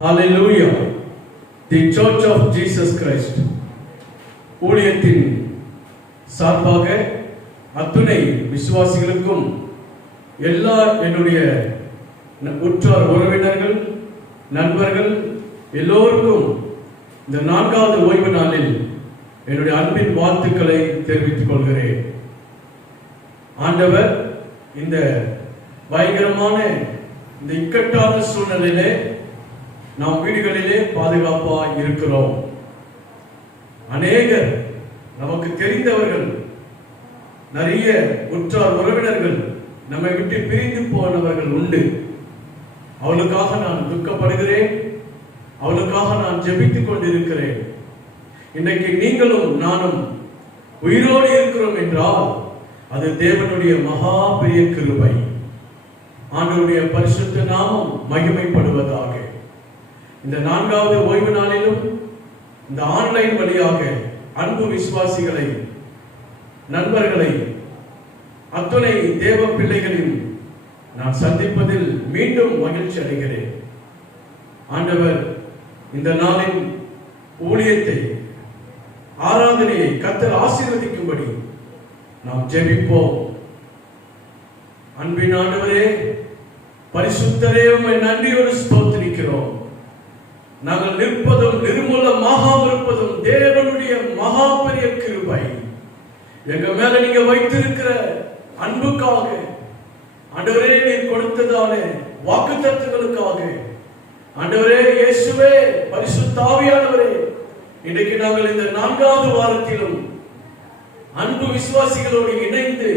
Hallelujah. The Church of Jesus Christ ஊழியத்தின் சார்பாக அத்துணை விசுவாசிகளுக்கும் எல்லா என்னுடைய உற்றார் உறவினர்கள் நண்பர்கள் எல்லோருக்கும் இந்த 4வது ஓய்வு நாளில் என்னுடைய அன்பின் வாழ்த்துக்களை தெரிவித்துக் கொள்கிறேன். ஆண்டவர் இந்த பயங்கரமான இந்த இக்கட்டான சூழ்நிலையிலே நாம் வீடுகளிலே பாதுகாப்பாக இருக்கிறோம். அநேகர் நமக்கு தெரிந்தவர்கள் நிறைய உற்றார் உறவினர்கள் நம்மை விட்டு பிரிந்து போனவர்கள் உண்டு. அவளுக்காக நான் துக்கப்படுகிறேன், அவளுக்காக நான் ஜெபித்துக் கொண்டிருக்கிறேன். இன்றைக்கு நீங்களும் நானும் உயிரோடு இருக்கிறோம் என்றால் அது தேவனுடைய மகா பெரிய கிருபை. ஆண்டவருடைய பரிசுத்த நாமம் மகிமைப்படுவதாக. இந்த 4வது ஓய்வு நாளிலும் இந்த ஆன்லைன் வழியாக அன்பு விசுவாசிகளை நண்பர்களை அத்துணை தேவ பிள்ளைகளையும் நான் சந்திப்பதில் மீண்டும் மகிழ்ச்சி அடைகிறேன். ஆண்டவர் இந்த நாளின் ஊழியத்தை ஆராதனையை கர்த்தர் ஆசீர்வதிக்கும்படி நாம் ஜெபிப்போம். அன்பின் ஆண்டவரே, பரிசுத்தரே, உம்மை நன்றியோடு ஸ்தோத்திரிக்கிறோம். நாங்கள் நிற்பதும் நிர்மூலமாகாமல் இருப்பதும் தேவனுடைய மகா பெரிய கிருபை. எங்க மேல நீங்க வைத்திருக்கிற அன்புக்காக, ஆண்டவரே, நீர் கொடுத்ததான வாக்குத்தத்தங்களுக்காக, ஆண்டவரே இயேசுவே, பரிசுத்த ஆவியானவரே, இன்றைக்கு நாங்கள் இந்த 4வது வாரத்திலும் அன்பு விசுவாசிகளோடு இணைந்து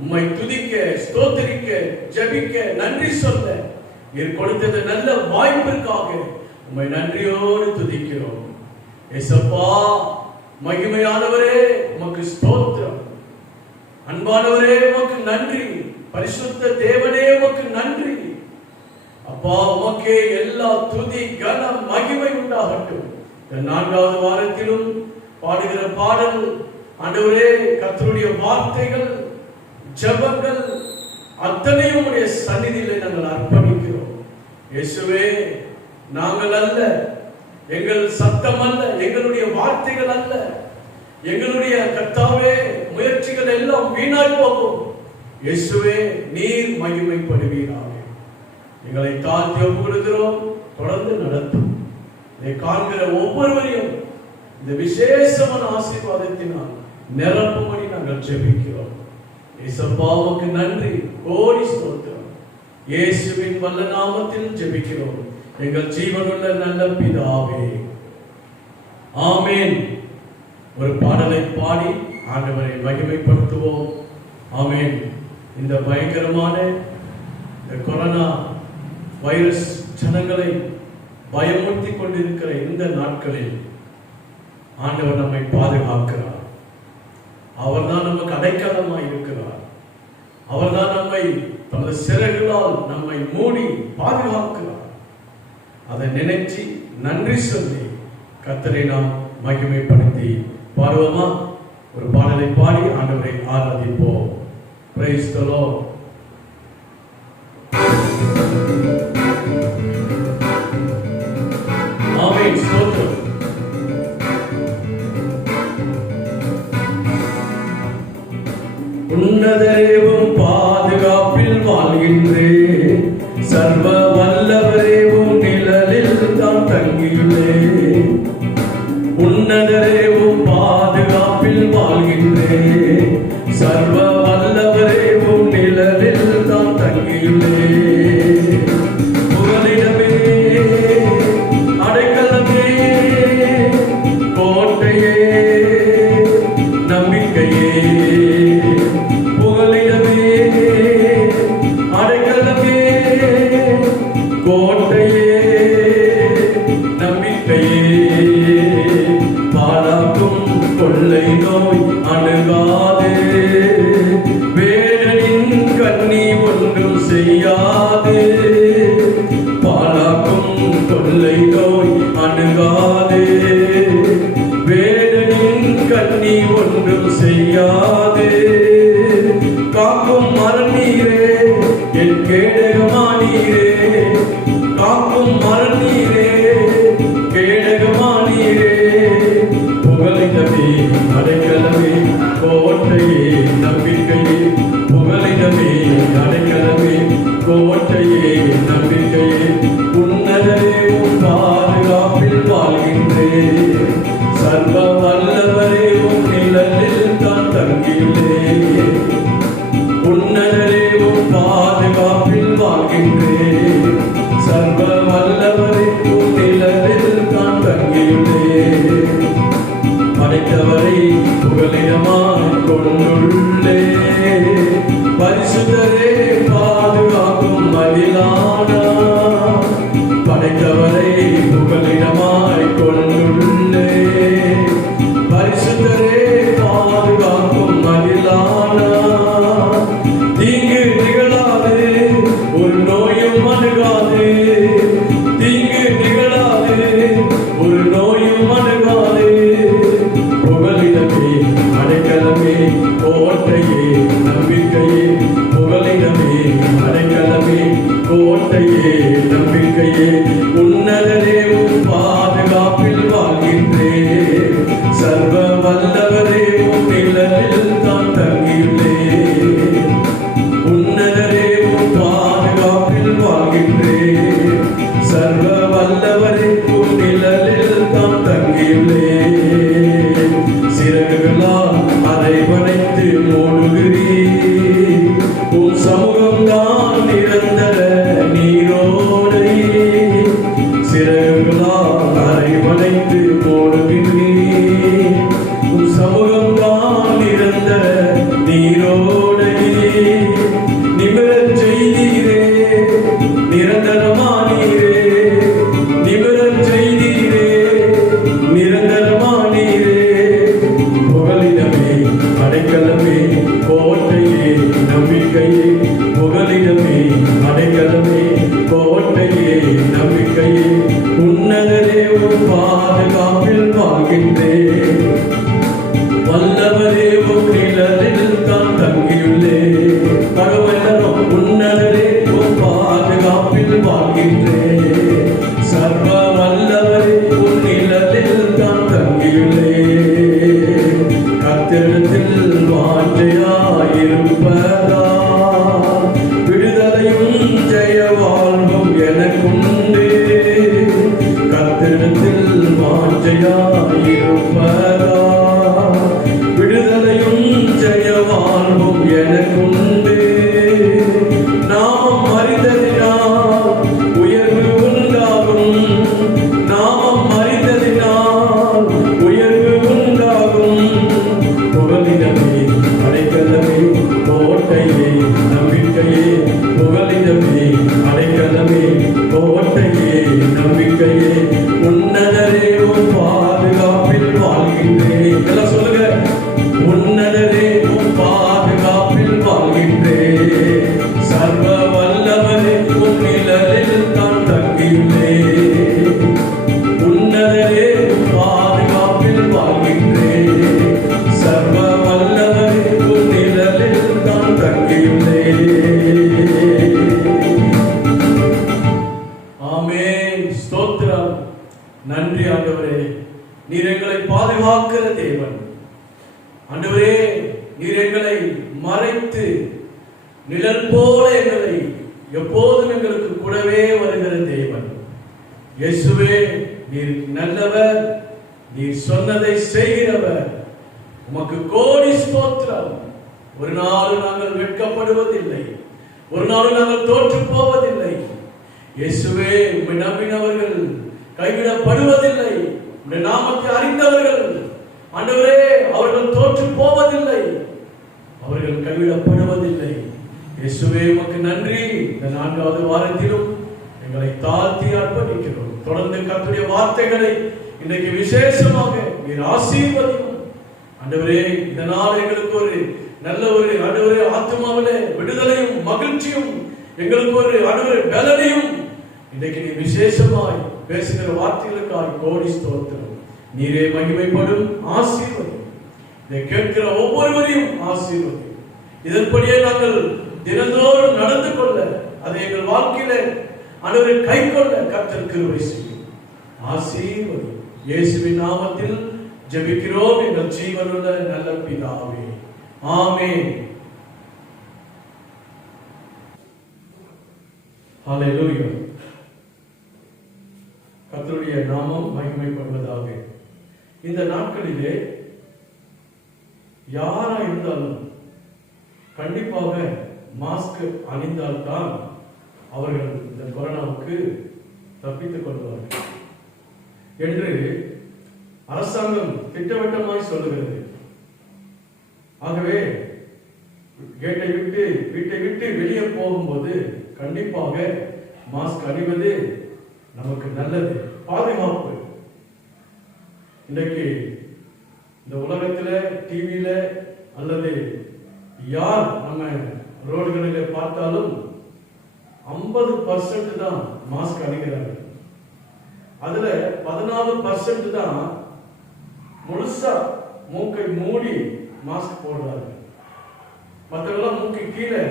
உம்மை துதிக்க, ஸ்தோத்திரிக்க, ஜெபிக்க, நன்றி சொல்ல நீர் கொடுத்தது நல்ல வாய்ப்பிற்காக உம்மை நன்றியோடு துதிக்கிறோம். ஏசப்பா, மகிமையானவரே, உமக்கு ஸ்தோத்திரம். அன்பானவரே, உமக்கு நன்றி. பரிசுத்த தேவனே, உமக்கு நன்றி. அப்பா, உமக்கே எல்லா துதி கனம் மகிமை உண்டாகட்டும். இந்த 4வது வாரத்திலும் பாடுகிற பாடல், ஆண்டவரே, கர்த்தருடைய வார்த்தைகள், ஜெபங்கள் அத்தனையும் உடைய சந்நிதியிலே நாங்கள் அர்ப்பணிக்கிறோம். இயேசுவே, நாங்கள் அல்ல, எங்கள் சத்தம் அல்ல, எங்களுடைய வார்த்தைகள் அல்ல, எங்களுடைய கர்த்தாவே முயற்சிகள் எல்லாம் வீணாய் போகும். இயேசுவே, நீர் மகிமைப்படுவீராக. எங்களை தாழ்த்தி ஒப்புக் கொடுக்கிறோம். தொடர்ந்து நடத்தும். இதை காண்கிற ஒவ்வொருவரையும் இந்த விசேஷமான ஆசீர்வாதத்தினால் நிரப்பும்படி நாங்கள் ஜெபிக்கிறோம். இயேசுவுக்கு நன்றி, கோடி ஸ்தோத்திரம். இயேசுவின் வல்ல நாமத்தில் ஜெபிக்கிறோம் எங்கள் ஜீவனுள்ள நல்ல பிதாவே, ஆமென். ஒரு பாடலை பாடி ஆண்டவரை மகிமைப்படுத்துவோம். ஆமென். இந்த பயங்கரமான இந்த கொரோனா வைரஸ் ஜனங்களை பயமுறுத்தி கொண்டிருக்கிற இந்த நாட்களில் ஆண்டவர் நம்மை பாதுகாக்கிறார். அவர்தான் நமக்கு அடைக்கலமாய் இருக்கிறார். அவர்தான் நம்மை தமது சிறகுகளால் நம்மை மூடி பாதுகாக்கிறார். அதை நினைச்சு நன்றி சொல்லி கர்த்தரை நாம் மகிமைப்படுத்தி பாடுவோமா? ஒரு பாடலை பாடி ஆண்டவரை ஆராதிப்போம். Praise the Lord. ஆமென். ஸ்தோத்திரம். உன்னதரேவும் பாதுகாப்பில் வாழ்கின்றேன், சர்வ வல்லவரேவும் நிழலில் தான் தங்கியுள்ளேன். உன்னதரேவும் பாதுகாப்பில் வாழ்கின்றேன், சர்வ வல்லவரேவும் நிழலில் தான் தங்கியுள்ளேன். புகலிடமே, அடைக்கலமே, கோட்டையே, நம்பிக்கையே, கோட்டையே, நம்பிக்கையே, பாழாக்கும் கொள்ளை நோய் அணுகாதே, வேடனின் கண்ணி ஒன்றும் செய்யாதே, பாழாக்கும் கொள்ளை நோய் அணுகாதே, வேடனின் கண்ணி ஒன்றும் செய்யாதே, காக்கும் மரணீரே, என் கேடகமானீரே, காக்கும் மரணி தங்கியுள்ளே உன்னதரே உம் பாதுகாப்பில் வாழ்கின்றேன் சர்வ வல்லவரே உம் நிழலில் தான் தங்கியுள்ளே உன்னதரே உம் பாதுகாப்பில் வாழ்கின்றேன் சர்வ வல்லவரே உம் நிழலில் தான் தங்கியுள்ளே சிறகுகளால் அரைவணைத்து மூடுகிறீர் உம் சமூகம் தான் நிரந்தர நீரோடை சிறகுகளால் அரைவணைத்து மூடுகிறீர் உம் சமூகம் தான் நிரந்தர நீரோடை நிமிரச் செய்தீரே நிரந்தரமானீரே நிமிரச் செய்தீரே நிரந்தரமானீரே புகலிடமே அடைக்கலமே கோட்டையே நம்பிக்கையே புகலிடமே அடைக்கலமே கோட்டையே நம்பிக்கையே உன்னதரே உம் பாதுகாப்பில் வாழ்கின்றேன் வல்லவரே உம் நிழலில் தான் தங்கியுள்ளே பகவல்லரும் உன்னதரே உம் பாதுகாப்பில் வாழ்கின்றேன் சர்வ வல்லவரே உம் நிழலில் தான் தங்கியுள்ளே கர்த்தரிடத்தில் வாஞ்சையாயிருப்பதா விடுதலையும் ஜெய வாழ்வும் எனக்குண்டு கர்த்தரிடத்தில் வாஞ்சையாயிருப்பதா விடுதலையும் ஜெய வாழ்வும் எனக்குண்டு நாமம் அறிந்ததினால் உயர்வு உண்டாகும் நாமம் அறிந்ததினால் உயர்வு உண்டாகும் புகலிடமே அடைக்கலமே கோட்டையே நம்பிக்கையே புகலிடமே அடைக்கலமே கோட்டையே நம்பிக்கையே உன்னதரே உம் பாதுகாப்பில் வாழ்கின்றேன் எல்லாம் சொல்லுங்க உன்னதரே உம் பாதுகாப்பில் வாழ்கின்றேன் சர்வ வல்லவரே உம் நிழலில் தான் தங்கியுள்ளேன் உன்னதரே உம் பாதுகாப்பில் வாழ்கின்றேன் சர்வ வல்லவரே உம் நிழலில் தான் தங்கியுள்ளேன் ஆமென் ஸ்தோத்திரம் நன்றி ஆண்டவரே நீர் எங்களை பாதுகாக்கிற தேவன் ஆண்டவரே நீர் எங்களை மறைத்து நிழல் போல எங்களை எப்போதும் எங்களுக்கு கூடவே வருகிற தேவன் இயேசுவே நீர் நல்லவர் நீர் சொன்னதை செய்கிறவர் உமக்கு கோடி ஸ்தோத்திரம் ஒரு நாள் நாங்கள் வெட்கப்படுவதில்லை ஒரு நாள் நாங்கள் தோற்று போவதில்லை இயேசுவே உம்மை நம்பினவர்கள் கைவிடப்படுவதில்லை உம்முடைய நாமத்தை அறிந்தவர்கள் ஆண்டவரே அவர்கள் தோற்று போவதில்லை அவர்கள் கைவிடப்படுவதில்லை இயேசுவே உமக்கு நன்றி இந்த 4வது வாரத்திலும் எங்களை தாழ்த்தி அர்ப்பணிக்கிறோம் தொடர்ந்து கர்த்தருடைய வார்த்தைகளை இன்றைக்கு விசேஷமாக நீர் ஆசீர்வதியும் ஆண்டவரே இந்த நாள் எங்களுக்கு ஒரு நல்ல ஒரு ஆண்டவரே ஆத்துமாவிலே விடுதலையும் மகிழ்ச்சியும் எங்களுக்கு ஒரு ஆண்டவரே பலனையும் இன்றைக்கு நீ விசேஷமாய் பேசுகிற வார்த்தைகளுக்காக கோடி ஸ்தோத்திரம் நீரே மகிமைப்படும் ஆசீர்வதி இதை கேட்கிற ஒவ்வொருவரையும் ஆசீர்வதி இதன்படியே நாங்கள் தினந்தோறும் நடந்து கொள்ள அதை எங்கள் வாழ்க்கையில ஆண்டவரை கை கொள்ள கர்த்தர் கிருபை செய்யும் ஆசீர்வதி இயேசுவின் நாமத்தில் ஜெபிக்கிறோம் எங்கள் ஜீவனுள்ள நல்ல பிதாவே ஆமென் ஹல்லேலூயா கர்த்தருடைய நாமம் மகிமைப்படுவதாக இந்த நாட்களிலே யாரா இருந்தாலும் கண்டிப்பாக மாஸ்க் அணிந்தால்தான் அவர்கள் இந்த கொரோனாவுக்கு தப்பித்துக் கொள்வார்கள் என்று அரசாங்கம் திட்டவட்டமாய் சொல்லுகிறது. ஆகவே வீட்டை விட்டு வெளியே போகும்போது கண்டிப்பாக மாஸ்க் அணிவது நமக்கு நல்லது, பாதுகாப்பு. இன்றைக்கு இந்த உலகத்துல டிவியில அல்லது யார் நம்ம ரோடுகளிலே பார்த்தாலும் 50% தான் மாஸ்க் அணிகிறார்கள். அதுல 14% தான் முழுசா மூக்கை மூடி மாஸ்க் போடுறார்கள். மற்றவெல்லாம் மூக்கை கீழே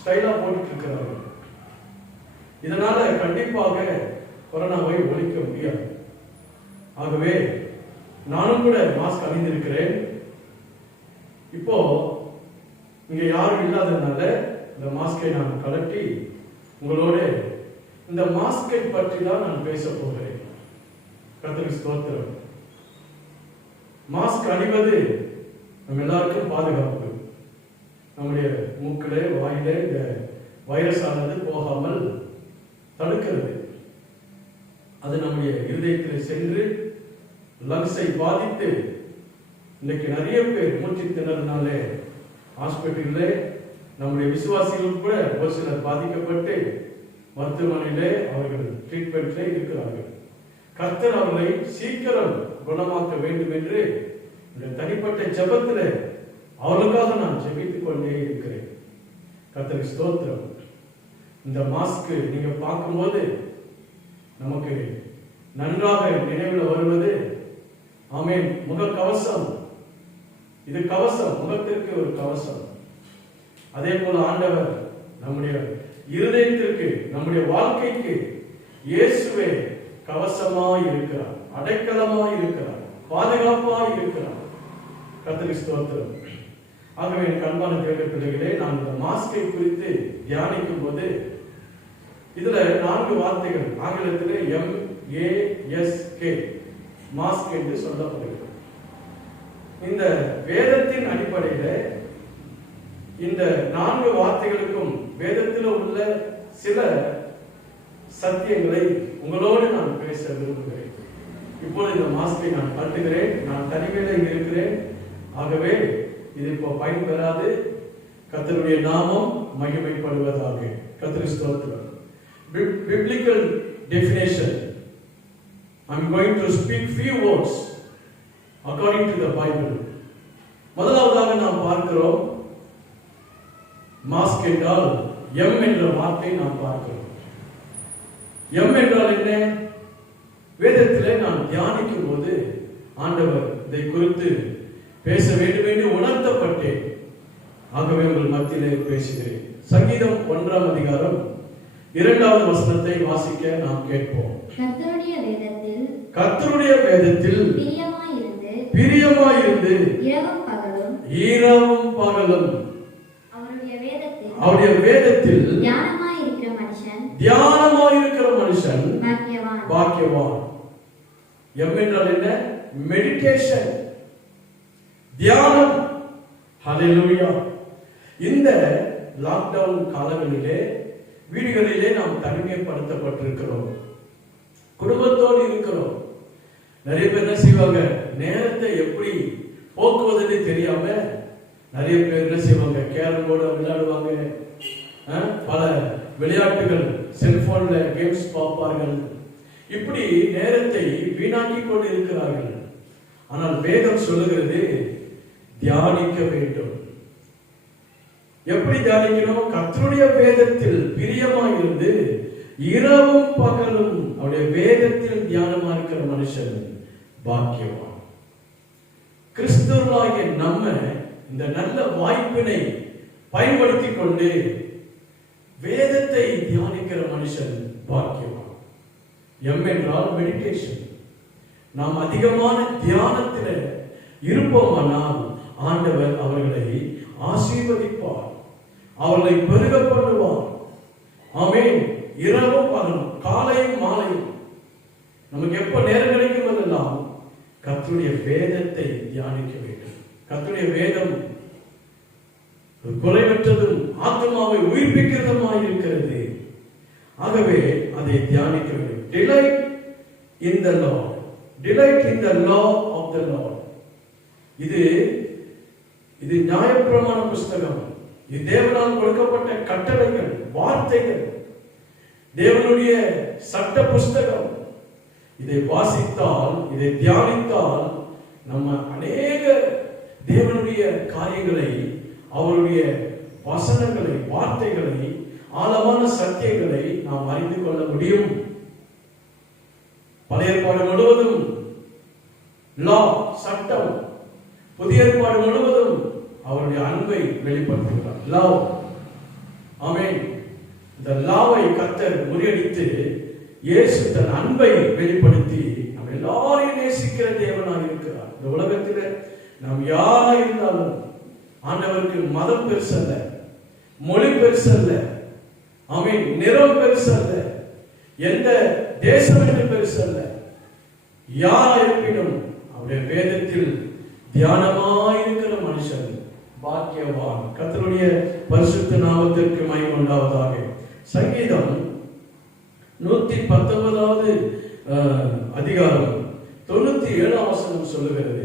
ஸ்டைலா போட்டுட்டு இருக்கிறார்கள். இதனால கண்டிப்பாக கொரோனாவை ஒழிக்க முடியாது. ஆகவே நானும் கூட மாஸ்க் அணிந்திருக்கிறேன். இப்போ இங்க யாரும் இல்லாததுனால இந்த மாஸ்கை நான் கலட்டி உங்களோட இந்த மாஸ்கை பற்றி தான் நான் பேச போகிறேன். கர்த்தருக்கு ஸ்தோத்திரம். மாஸ்க் அணிவது நம்ம எல்லாருக்கும் பாதுகாப்பு. நம்முடைய மூக்கிலே வாயிலே இந்த வைரஸ் ஆனது போகாமல் தடுக்கிறது. அது நம்முடைய இருதயத்தில் சென்று லங்ஸை பாதித்து இன்னைக்கு நிறைய பேர் மூச்சு திணறினாலே ஹாஸ்பிட்டலிலே நம்முடைய விசுவாசிகள் கூட ஒரு சிலர் பாதிக்கப்பட்டு மருத்துவமனையிலே அவர்கள் ட்ரீட்மெண்ட்ல இருக்கிறார்கள். கர்த்தர் அவர்களை சீக்கிரம் குணமாக்க வேண்டும் என்று இந்த தனிப்பட்ட ஜெபத்தில் அவர்களுக்காக நான் ஜெபித்துக் கொண்டே இருக்கிறேன். கர்த்தருக்கு ஸ்தோத்திரம். இந்த மாஸ்க் நீங்க பார்க்கும்போது நமக்கு நன்றாக நினைவில் வருவது ஆமென் முக கவசம். இது கவசம், முகத்திற்கு ஒரு கவசம். அதே போல ஆண்டவர் நம்முடைய இருதயத்திற்கு, நம்முடைய வாழ்க்கைக்கு இயேசுவே கவசமாய் இருக்கிறார், அடைக்கலமாய் இருக்கிறார், பாதுகாப்பாய் இருக்கிறார். கர்த்தருக்கு ஸ்தோத்திரம். ஆகவே கண்பான தேவ பிள்ளைகளே, நான் இந்த மாஸ்கை குறித்து தியானிக்கும் போது இதுல 4 வார்த்தைகள் ஆங்கிலத்திலே MASK மாஸ்க் என்று சொல்லப்படுகிறது. இந்த வேதத்தின் அடிப்படையில இந்த 4 வார்த்தைகளுக்கும் வேதத்தில் உள்ள சில சத்தியங்களை உங்களோடு நான் பேச விரும்புகிறேன். இப்போது இந்த மாஸ்கை நான் கட்டுகிறேன். நான் தனிமையில இங்க இருக்கிறேன். ஆகவே இது இப்போ பயன் பெறாது. கர்த்தருடைய நாமம் மகிமைப்படுவதாக. கர்த்தருக்கு ஸ்தோத்திரம். Biblical definition. I'm going to speak few words according to the Bible. முதலாவதாக நாம் பார்க்கிறோம் மாஸ்க் என்றால் M என்ற வார்த்தை நாம் பார்க்கிறோம். M என்றால் என்ன? வேதத்திலே நான் தியானிக்கும் போது ஆண்டவர் இதை குறித்து பேச வேண்டும் என்று உணர்த்தப்பட்டேன். ஆகவே உங்கள் மத்தியிலே பேசுகிறேன். சங்கீதம் 1ஆம் அதிகாரம் 2வது வசனத்தை வாசிக்க நாம் கேட்போம். கர்த்தருடைய வேதத்தில் பிரியமாயிருந்து இரவும் பகலும் அவருடைய வேதத்தில் தியானமாயிருக்கிற மனுஷன் பாக்கியவான். எம் என்றால் என்ன? மெடிடேஷன், தியானம். ஹல்லேலூயா. இந்த லாக்டவுன் காலங்களிலே வீடுகளிலே நாம் தனிமைப்படுத்தப்பட்டிருக்கிறோம், குடும்பத்தோடு இருக்கிறோம். நிறைய பேர் என்ன செய்வாங்க, நேரத்தை எப்படி போக்குவதுன்னு தெரியாம நிறைய பேர் என்ன செய்வாங்க, கேரம் போர்டு விளையாடுவாங்க, பல விளையாட்டுகள், செல்போன்ல கேம்ஸ் பார்ப்பார்கள். இப்படி நேரத்தை வீணாக்கி கொண்டு இருக்கிறார்கள். ஆனால் வேதம் சொல்லுகிறது தியானிக்க வேண்டும். எப்படி தியானிக்கணும்? கர்த்தருடைய வேதத்தில் பிரியமாயிருந்து இரவும் பகலும் அவருடைய வேதத்தில் தியானமா இருக்கிற மனுஷன் பாக்கியவான். கிறிஸ்தவர்களாகிய நம்ம இந்த நல்ல வாய்ப்பினை பயன்படுத்தி கொண்டு வேதத்தை தியானிக்கிற மனுஷன் பாக்கியவான். எம் என்றால் மெடிடேஷன். நாம் அதிகமான தியானத்தில் இருப்போமானால் ஆண்டவர் அவர்களை ஆசீர்வதிப்பார், அவர்களை பெருக பண்ணுவார். ஆமென். இரவும் பகலும், காலையும் மாலையும், நமக்கு எப்ப நேரம் கிடைக்கும் போதெல்லாம் கர்த்தருடைய வேதத்தை தியானிக்க வேண்டும். கர்த்தருடைய வேதம் குறைவற்றதும் ஆத்மாவை உயிர்ப்பிக்கிறதுமாய் இருக்கிறது. ஆகவே அதை தியானிக்க வேண்டும். Delight in the Lord. Delight in the law of the Lord. இது நியாயப்பிரமாண புஸ்தகம். இது தேவனால் கொடுக்கப்பட்ட கட்டளைகள், வார்த்தைகள், தேவனுடைய சட்ட புஸ்தகம். இதை வாசித்தால், இதை தியானித்தால் நம்ம அநேக தேவனுடைய காரியங்களை, அவருடைய வசனங்களை, வார்த்தைகளை, ஆழமான சத்தியங்களை நாம் அறிந்து கொள்ள முடியும். பழைய ஏற்பாடு முழுவதும் லா, சட்டம். புதிய ஏற்பாடு முழுவதும் அவருடைய அன்பை வெளிப்படுத்துகிறார். லவ். ஆமென். இந்த லாவை கர்த்தர் முறியடித்து இயேசு தன் அன்பை வெளிப்படுத்தி நம்ம எல்லாரையும் நேசிக்கிற தேவனாக இருக்கிறார். இந்த உலகத்தில் நாம் யாரா இருந்தாலும் ஆண்டவருக்கு மதம் பெருசல்ல, மொழி பெருசல்ல, ஆமென், நிறம் பெருசல்ல, எந்த தேசம் என்று பெருசல்ல. யாரா இருப்பினும் அவருடைய வேதத்தில் தியானமாயிருக்கிற மனுஷன் பாக்கியவான். கர்த்தருடைய பரிசுத்த நாமத்திற்கு மகிமை உண்டாவதாக. சங்கீதம் 119வது அதிகாரம் 97ஆம் வசனம் சொல்லுகிறது,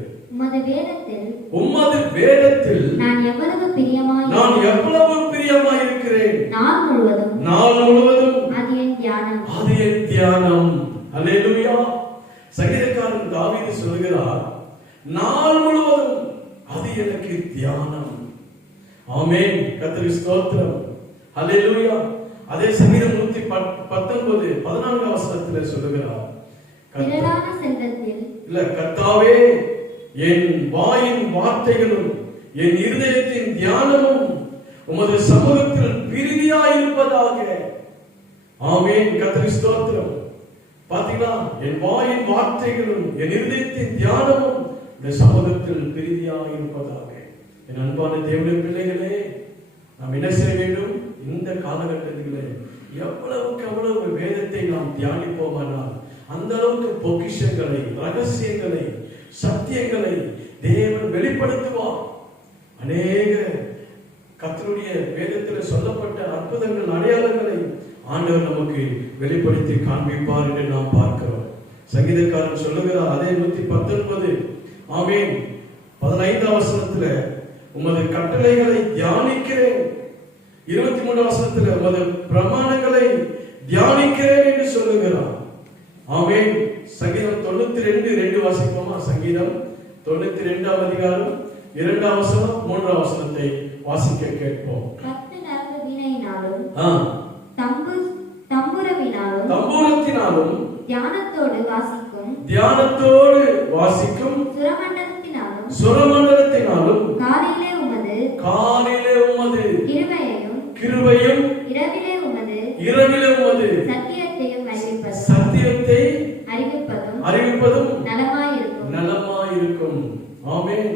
உமது வேதத்தில் நான் எவ்வளவு பிரியமாயிருக்கிறேன், நாள் முழுவதும் அது என் தியானம். அல்லேலூயா. சங்கீதக்காரன் தாவீது சொல்கிறார், நாள் முழுவதும் அது எனக்கு தியானம். ஆமென். கர்த்தருக்கு ஸ்தோத்திரம். அல்லேலூயா. அதே சங்கீதம் 119 14ஆம் வசனத்தில் சொல்லுகிறார், கர்த்தாவே என் வாயின் வார்த்தைகளும் என் இருதயத்தின் தியானமும் உமது சமூகத்தில் பிரீதியாயிருப்பதாக. ஆமென். கர்த்தருக்கு ஸ்தோத்திரம். பாத்தீங்களா, என் வாயின் வார்த்தைகளும் என் இருதயத்தின் தியானமும் இந்த சமூகத்தில் பிரீதியாயிருப்பதாக. என் அன்பான தேவனுடைய பிள்ளைகளே, நாம் என்ன செய்ய வேண்டும்? இந்த காலகட்டத்திலே எவ்வளவுக்கு எவ்வளவு வேதத்தை நாம் தியானிப்போமானால் அந்த அளவுக்கு பொக்கிஷங்களை, ரகசியங்களை, சத்தியங்களை தேவன் வெளிப்படுத்துவார். அநேக கர்த்தருடைய வேதத்தில் சொல்லப்பட்ட அற்புதங்கள், அடையாளங்களை ஆண்டவர் நமக்கு வெளிப்படுத்தி காண்பிப்பார் என்று நாம் பார்க்கிறோம். சங்கீதக்காரன் சொல்லுகிறார், அதே 119 ஆமென் 15ஆம் வசனத்தில் உமது கட்டளைகளை தியானிக்கிறேன், 23ஆம் வசனத்தில் உமது பிரமாணங்களை தியானிக்கிறேன் என்று சொல்லுகிறார். ஆமென். சங்கீதம் 92:2 வாசிப்போமா? சங்கீதம் 92ஆம் அதிகாரம் 2ஆம் வசனம் 3ஆம் வசனத்தை வாசிக்க கேட்போம். தம்புரத்தினாலும் தியானத்தோடு வாசிக்கும் சுரமண்டலத்தினாலும் காலையிலே உமது கிருபையும் இரவிலே உமது சத்தியத்தை அறிவிப்பதும் நலமாயிருக்கும். ஆமென்.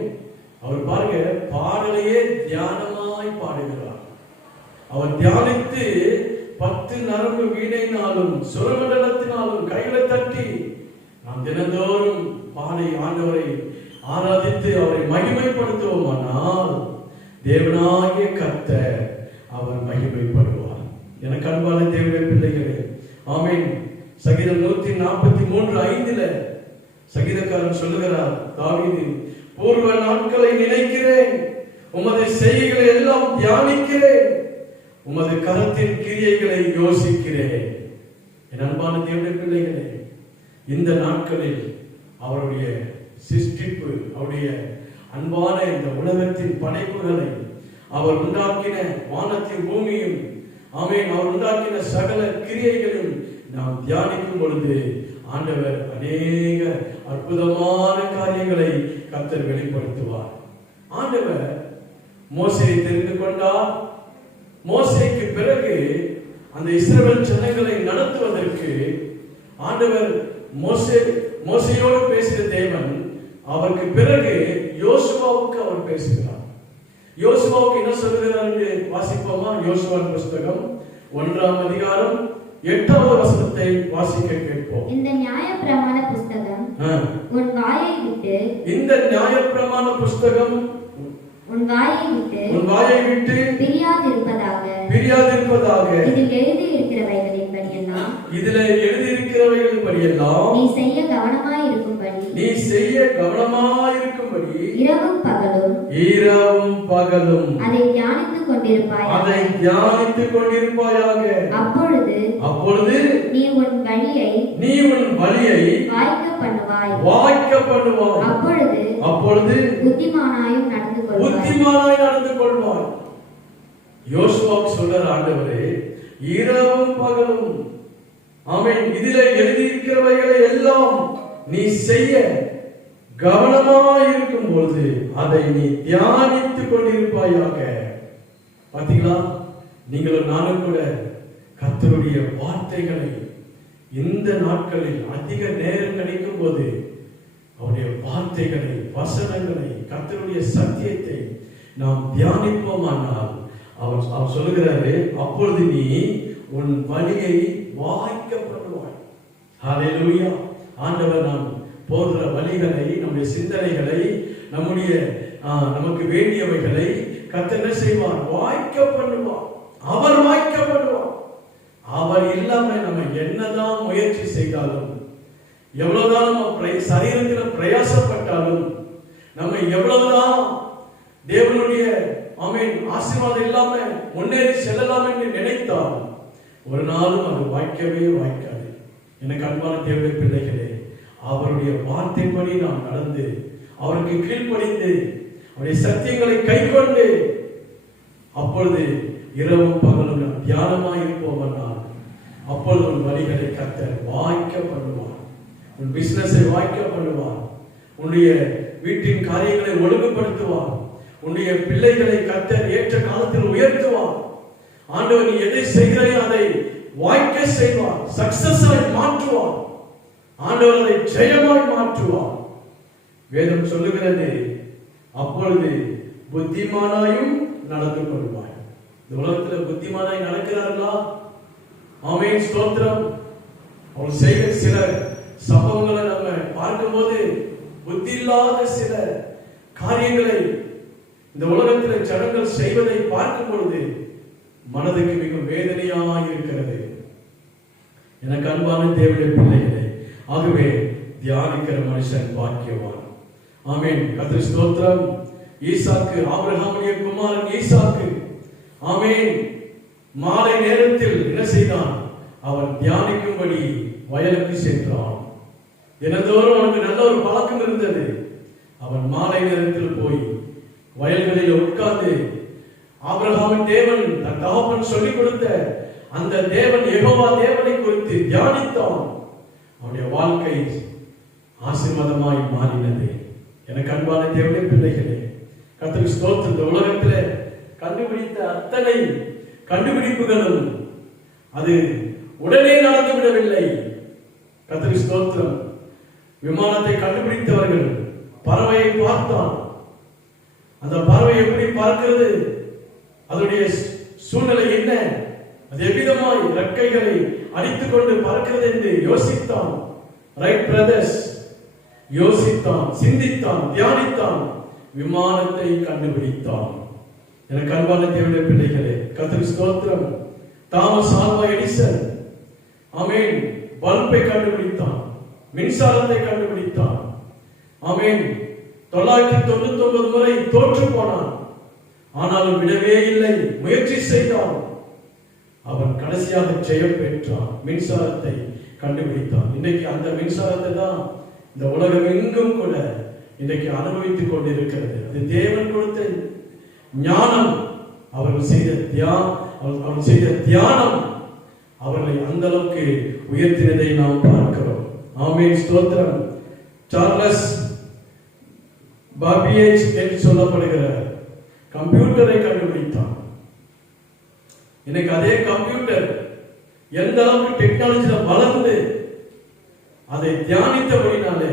அவர் பாருங்க, பாடலையே தியானமாய் பாடுகிறார். அவர் தியானித்து 10 நரம்பு வீணையினாலும் சுரமண்டலத்தினாலும் கைகளை தட்டி நாம் தினந்தோறும் பாடி ஆண்டவரை ஆராதித்து அவரை மகிமைப்படுத்துவோமானால் தேவனாகிய கர்த்தர் அவர் மகிமைப்படுவார். எனக்கு அன்பான தேவனுடைய பிள்ளைகளே, ஆமென். சங்கீதம் 143:5 சங்கீதக்காரன் சொல்லுகிறார், தாவீது, பூர்வ நாட்களை நினைக்கிறேன், உமது செய்கைகளை எல்லாம் தியானிக்கிறேன், உமது கரத்தின் கிரியைகளை யோசிக்கிறேன். என் அன்பான தேவனுடைய பிள்ளைகளே, இந்த நாட்களில் அவருடைய சிருஷ்டிப்பு, அவருடைய அன்பான இந்த உலகத்தின் படைப்புகளை, அவர் உண்டாக்கின வானத்தின் பூமியும், ஆமென், அவர் உண்டாக்கின சகல கிரியைகளும் நாம் தியானிக்கும் பொழுது ஆண்டவர் அநேக அற்புதமான காரியங்களை கர்த்தர் வெளிப்படுத்துவார். ஆண்டவர் மோசேயை தெரிந்து கொண்டார். மோசேக்கு பிறகு அந்த இஸ்ரவேல் ஜனங்களை நடத்துவதற்கு ஆண்டவர் மோசேயோடு பேசிய தேவன் அவருக்கு பிறகு யோசுவாவுக்கு அவர் பேசுகிறார். யோசுவாவுக்கு என்ன சொல்கிறார் என்று வாசிப்போமா? யோசுவாவின் புஸ்தகம் 1ஆம் அதிகாரம் 8வது வசனத்தை வாசிக்க கேட்போம். இந்த நியாயப்பிரமாண புஸ்தகம் உன் வாயை விட்டு பிரியாதிருப்பதாக. இதில் எழுதியிருக்கிறவைகளின்படியெல்லாம் நீ செய்ய கவனமாயிருக்கும்படி இரவும் பகலும் அதை தியானித்துக் கொண்டிருப்பாயாக. அப்பொழுது நீ உன் வழியை வாய்க்க பண்ணுவாய். அப்பொழுது புத்திமானாய் நடந்து கொள்வாய். யோசுவாவுக்கு சொல்றார் ஆண்டவரே, இரவும் பகலும், ஆமென், இதிலே எழுதியிருக்கிறவைகளை எல்லாம் நீ செய்ய கவனமாயிருக்கும் பொழுது அதை நீ தியானித்துக் கொண்டிருப்பாயாக. பாத்தீங்களா, நீங்களும் நானும் கூட கர்த்தருடைய வார்த்தைகளை இந்த நாட்களில் அதிக நேரம் கிடைக்கும் போது அவருடைய வார்த்தைகளை, வசனங்களை, கர்த்தருடைய சத்தியத்தை நாம் தியானிப்போமானால் அவர் சொல்லுகிறாரு, அப்பொழுது நீ உன் வழியை வாய்க்க பண்ணுவாய். ஹல்லேலூயா. ஆண்டவர் நாம் போகிற வழிகளை, நம்முடைய சிந்தனைகளை, நம்முடைய நமக்கு வேண்டியவைகளை கர்த்தர் என்ன செய்வார்? வாய்க்க பண்ணுவார். அவர் வாய்க்க பண்ணுவார். அவர் இல்லாம நம்ம என்னதான் முயற்சி செய்தாலும், எவ்வளவுதான் நம்ம சரீரத்தில் பிரயாசப்பட்டாலும், நம்ம எவ்வளவுதான் தேவனுடைய ஆசீர்வாதம் இல்லாம முன்னேறி செல்லலாம் என்று நினைத்தால் ஒரு நாளும் அது வாய்க்கவே வாய்க்காது. எனக்கு அன்பான தேவனுடைய பிள்ளைகளே, அவருடைய வார்த்தைப்படி நாம் நடந்து, அவருக்கு கீழ்ப்படிந்து, அவருடைய சத்தியங்களை கைக்கொண்டு, அப்பொழுது இரவும் பகலும் நாம் தியானமாய் இருப்போம் என்றால், அப்பொழுது உன் வழிகளை கர்த்தர் வாய்க்க பண்ணுவார். உன் பிசினஸை வாய்க்க பண்ணுவார். உன்னுடைய வீட்டின் காரியங்களை ஒழுங்குபடுத்துவார். உன்னுடைய பிள்ளைகளை கர்த்தர் ஏற்ற காலத்தில் உயர்த்துவார். ஆண்டவர் நீ எதை செய்கிறாயோ அதை வாய்க்க செய்வார். சக்சஸ் ஆய் மாற்றுவார். ஆண்டவர் அதை ஜெயமாய் மாற்றுவார். வேதம் சொல்லுகிறது, அப்பொழுது புத்திமானாயும் நடந்து கொள்வாய். இந்த உலகத்தில் புத்திமானாய் நடக்கிறார்களா? ஆமென், ஸ்தோத்திரம். அவர் செய்கிற சில சம்பவங்களை நம்ம பார்க்கும்போது புத்தி இல்லாத சில காரியங்களை இந்த உலகத்தில் ஜனங்கள் செய்வதை பார்க்கும் பொழுது மனதுக்கு மிக வேதனையாக இருக்கிறது. எனக்கு அன்பான தேவனுடைய பிள்ளைகளே, ஆகவே தியானிக்கிற மனுஷன் பாக்கியவான். ஆமென். கர்த்தர் ஸ்தோத்திரம். ஈசாக்கு, ஆபிரகாமுடைய குமாரன் ஈசாக்கு, ஆமென், மாலை நேரத்தில் என்ன செய்தான்? அவன் தியானிக்கும்படி வயலுக்கு சென்றான். தினந்தோறும் அவனுக்கு நல்ல ஒரு பழக்கம் இருந்தது. அவன் மாலை நேரத்தில் போய் வயல்களில் உட்கார்ந்து ஆபிரகாமின் தேவன், தன் தகப்பன் சொல்லிக் கொடுத்த அந்த தேவன், யெகோவா தேவனை குறித்து தியானித்தான். அவனுடைய வாழ்க்கை ஆசீர்வாதமாய் மாறினது. எனக்கு அன்பான தேவனுடைய பிள்ளைகளே, கர்த்தருக்கு ஸ்தோத்திரம். இந்த உலகத்தில் கண்டுபிடித்த அத்தனை கண்டுபிடிப்புகளும் அது உடனே நடந்து விடவில்லை. கர்த்தருக்கு ஸ்தோத்திரம். விமானத்தை கண்டுபிடித்தவர்கள் பறவையை பார்த்தான். அந்த பறவை எப்படி பார்க்கிறது, அதனுடைய சூழ்நிலை என்ன, அது எவ்விதமாய் ரெக்கைகளை அடித்துக் கொண்டு பறக்கிறது என்று யோசித்தான். ரைட் பிரதர்ஸ், யோசித்தான், சிந்தித்தான், தியானித்தான், விமானத்தை கண்டுபிடித்தான். எனக்கு அன்பான தேவனுடைய பிள்ளைகளே, கர்த்தருக்கு ஸ்தோத்திரம். தாமஸ் ஆல்வா எடிசன், ஆமென், பல்பை கண்டுபிடித்தான், மின்சாரத்தை கண்டுபிடித்தான். ஆமென். 999 முறை தோற்று போனான். ஆனாலும் விடவே இல்லை, முயற்சி செய்தான். அவன் கடைசியாக ஜெயம் பெற்றான், மின்சாரத்தை கண்டுபிடித்தான். இன்னைக்கு அந்த மின்சாரத்தை தான் இந்த உலகம் எங்கும் கூட இன்னைக்கு அனுபவித்துக் கொண்டிருக்கிறது. அது தேவன் கொடுத்த ஞானம். அவர்கள் செய்த தியானம் அவர்களை அந்த அளவுக்கு உயர்த்தினதை நாம் பார்க்கிறோம். ஆமென், ஸ்தோத்திரம். சார்லஸ் பாபியேஜ் என்று சொல்லப்படுகிற கம்ப்யூட்டரை கண்டுபிடித்தான். இன்னைக்கு அதே கம்ப்யூட்டர் எந்த அளவுக்கு டெக்னாலஜியில வளர்ந்து அதை தியானித்தபடினாலே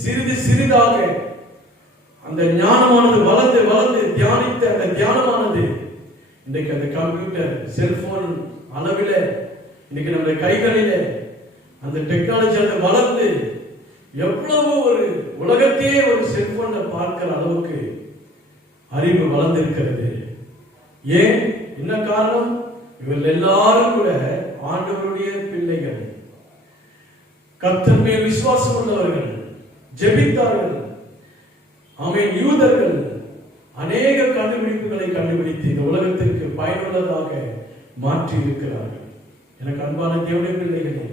சிறிது சிறிதாக அந்த ஞானமானது வளர்ந்து வளர்ந்து தியானித்த அந்த தியானமானது இன்னைக்கு அந்த கம்ப்யூட்டர், செல்போன் அளவில் இன்னைக்கு நம்முடைய கைகளில அந்த டெக்னாலஜி அதை வளர்ந்து எவ்வளவு ஒரு உலகத்தையே ஒரு செல்போன்ல பார்க்கிற அளவுக்கு அறிவு வளர்ந்திருக்கிறது. ஏன்? என்ன காரணம்? இவர்கள் எல்லாரும் கூட ஆண்டவருடைய பிள்ளைகள், கர்த்தர் மேல் விசுவாசம் உள்ளவர்கள், ஜெபித்தார்கள். ஆமென். யூதர்கள் அநேக கண்டுபிடிப்புகளை கண்டுபிடித்து இந்த உலகத்திற்கு பயனுள்ளதாக மாற்றி இருக்கிறார்கள். எனக்கு அன்பான தேவனுடைய பிள்ளைகளே,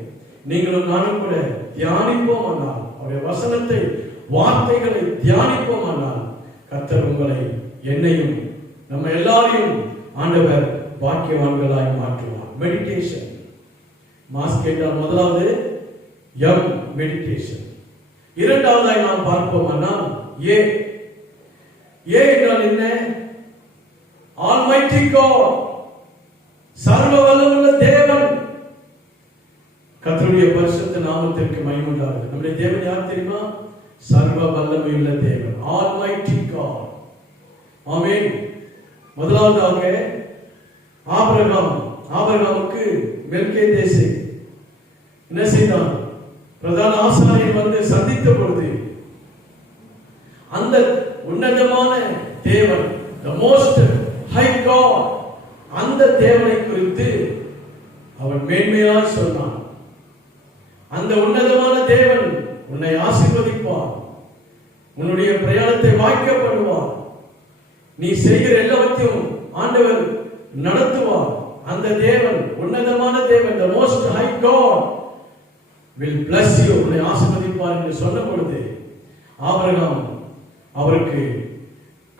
நீங்களும் நானும் கூட தியானிப்போம் ஆனால், அவருடைய வசனத்தை, வார்த்தைகளை தியானிப்போம் ஆனால், கர்த்தர் உங்களை, என்னையும், நம்ம எல்லாரையும் ஆண்டவர் பாக்கியவான்களாய் மாற்றுவார். மெடிடேஷன். மாஸ் கேட்டால் முதலாவது எம், மெடிடேஷன். இரண்டாவதாய் நாம் பார்ப்போம் ஆனால் ஏ. ஏ என்றால் என்ன? ஆல்மைட்டி காட், சர்வ வல்லமையுள்ள தேவன். கர்த்தருடைய பரிசுத்த நாமத்திற்கு மகிமை உண்டாகுது. நம்முடைய தேவன் யார் தெரியுமா? சர்வ வல்லமையுள்ள தேவன், ஆல்மைட்டி காட். ஆமென். முதலாவதாக ஆபிரகாமுக்கு மெல்கிசேதேக்கு என்ன செய்தான்? பிரதான ஆசாரியன் வந்து சந்தித்த பொழுது அந்த உன்னதமான தேவன், the most high God, அந்த தேவனை குறித்து அவன் மேன்மையாய் சொன்னான். அந்த உன்னதமான தேவன் உன்னை ஆசீர்வதிப்பார், உன்னுடைய பிரயாணத்தை வாய்க்க பண்ணுவார், நீ செய்கிற எல்லாவற்றையும் ஆண்டவர் நடத்துவார். அந்த தேவன், உன்னதமான தேவன், the most high God will bless you, உன்னை ஆசீர்வதிப்பார் என்று சொன்ன பொழுது ஆபிரகாம் அவருக்கு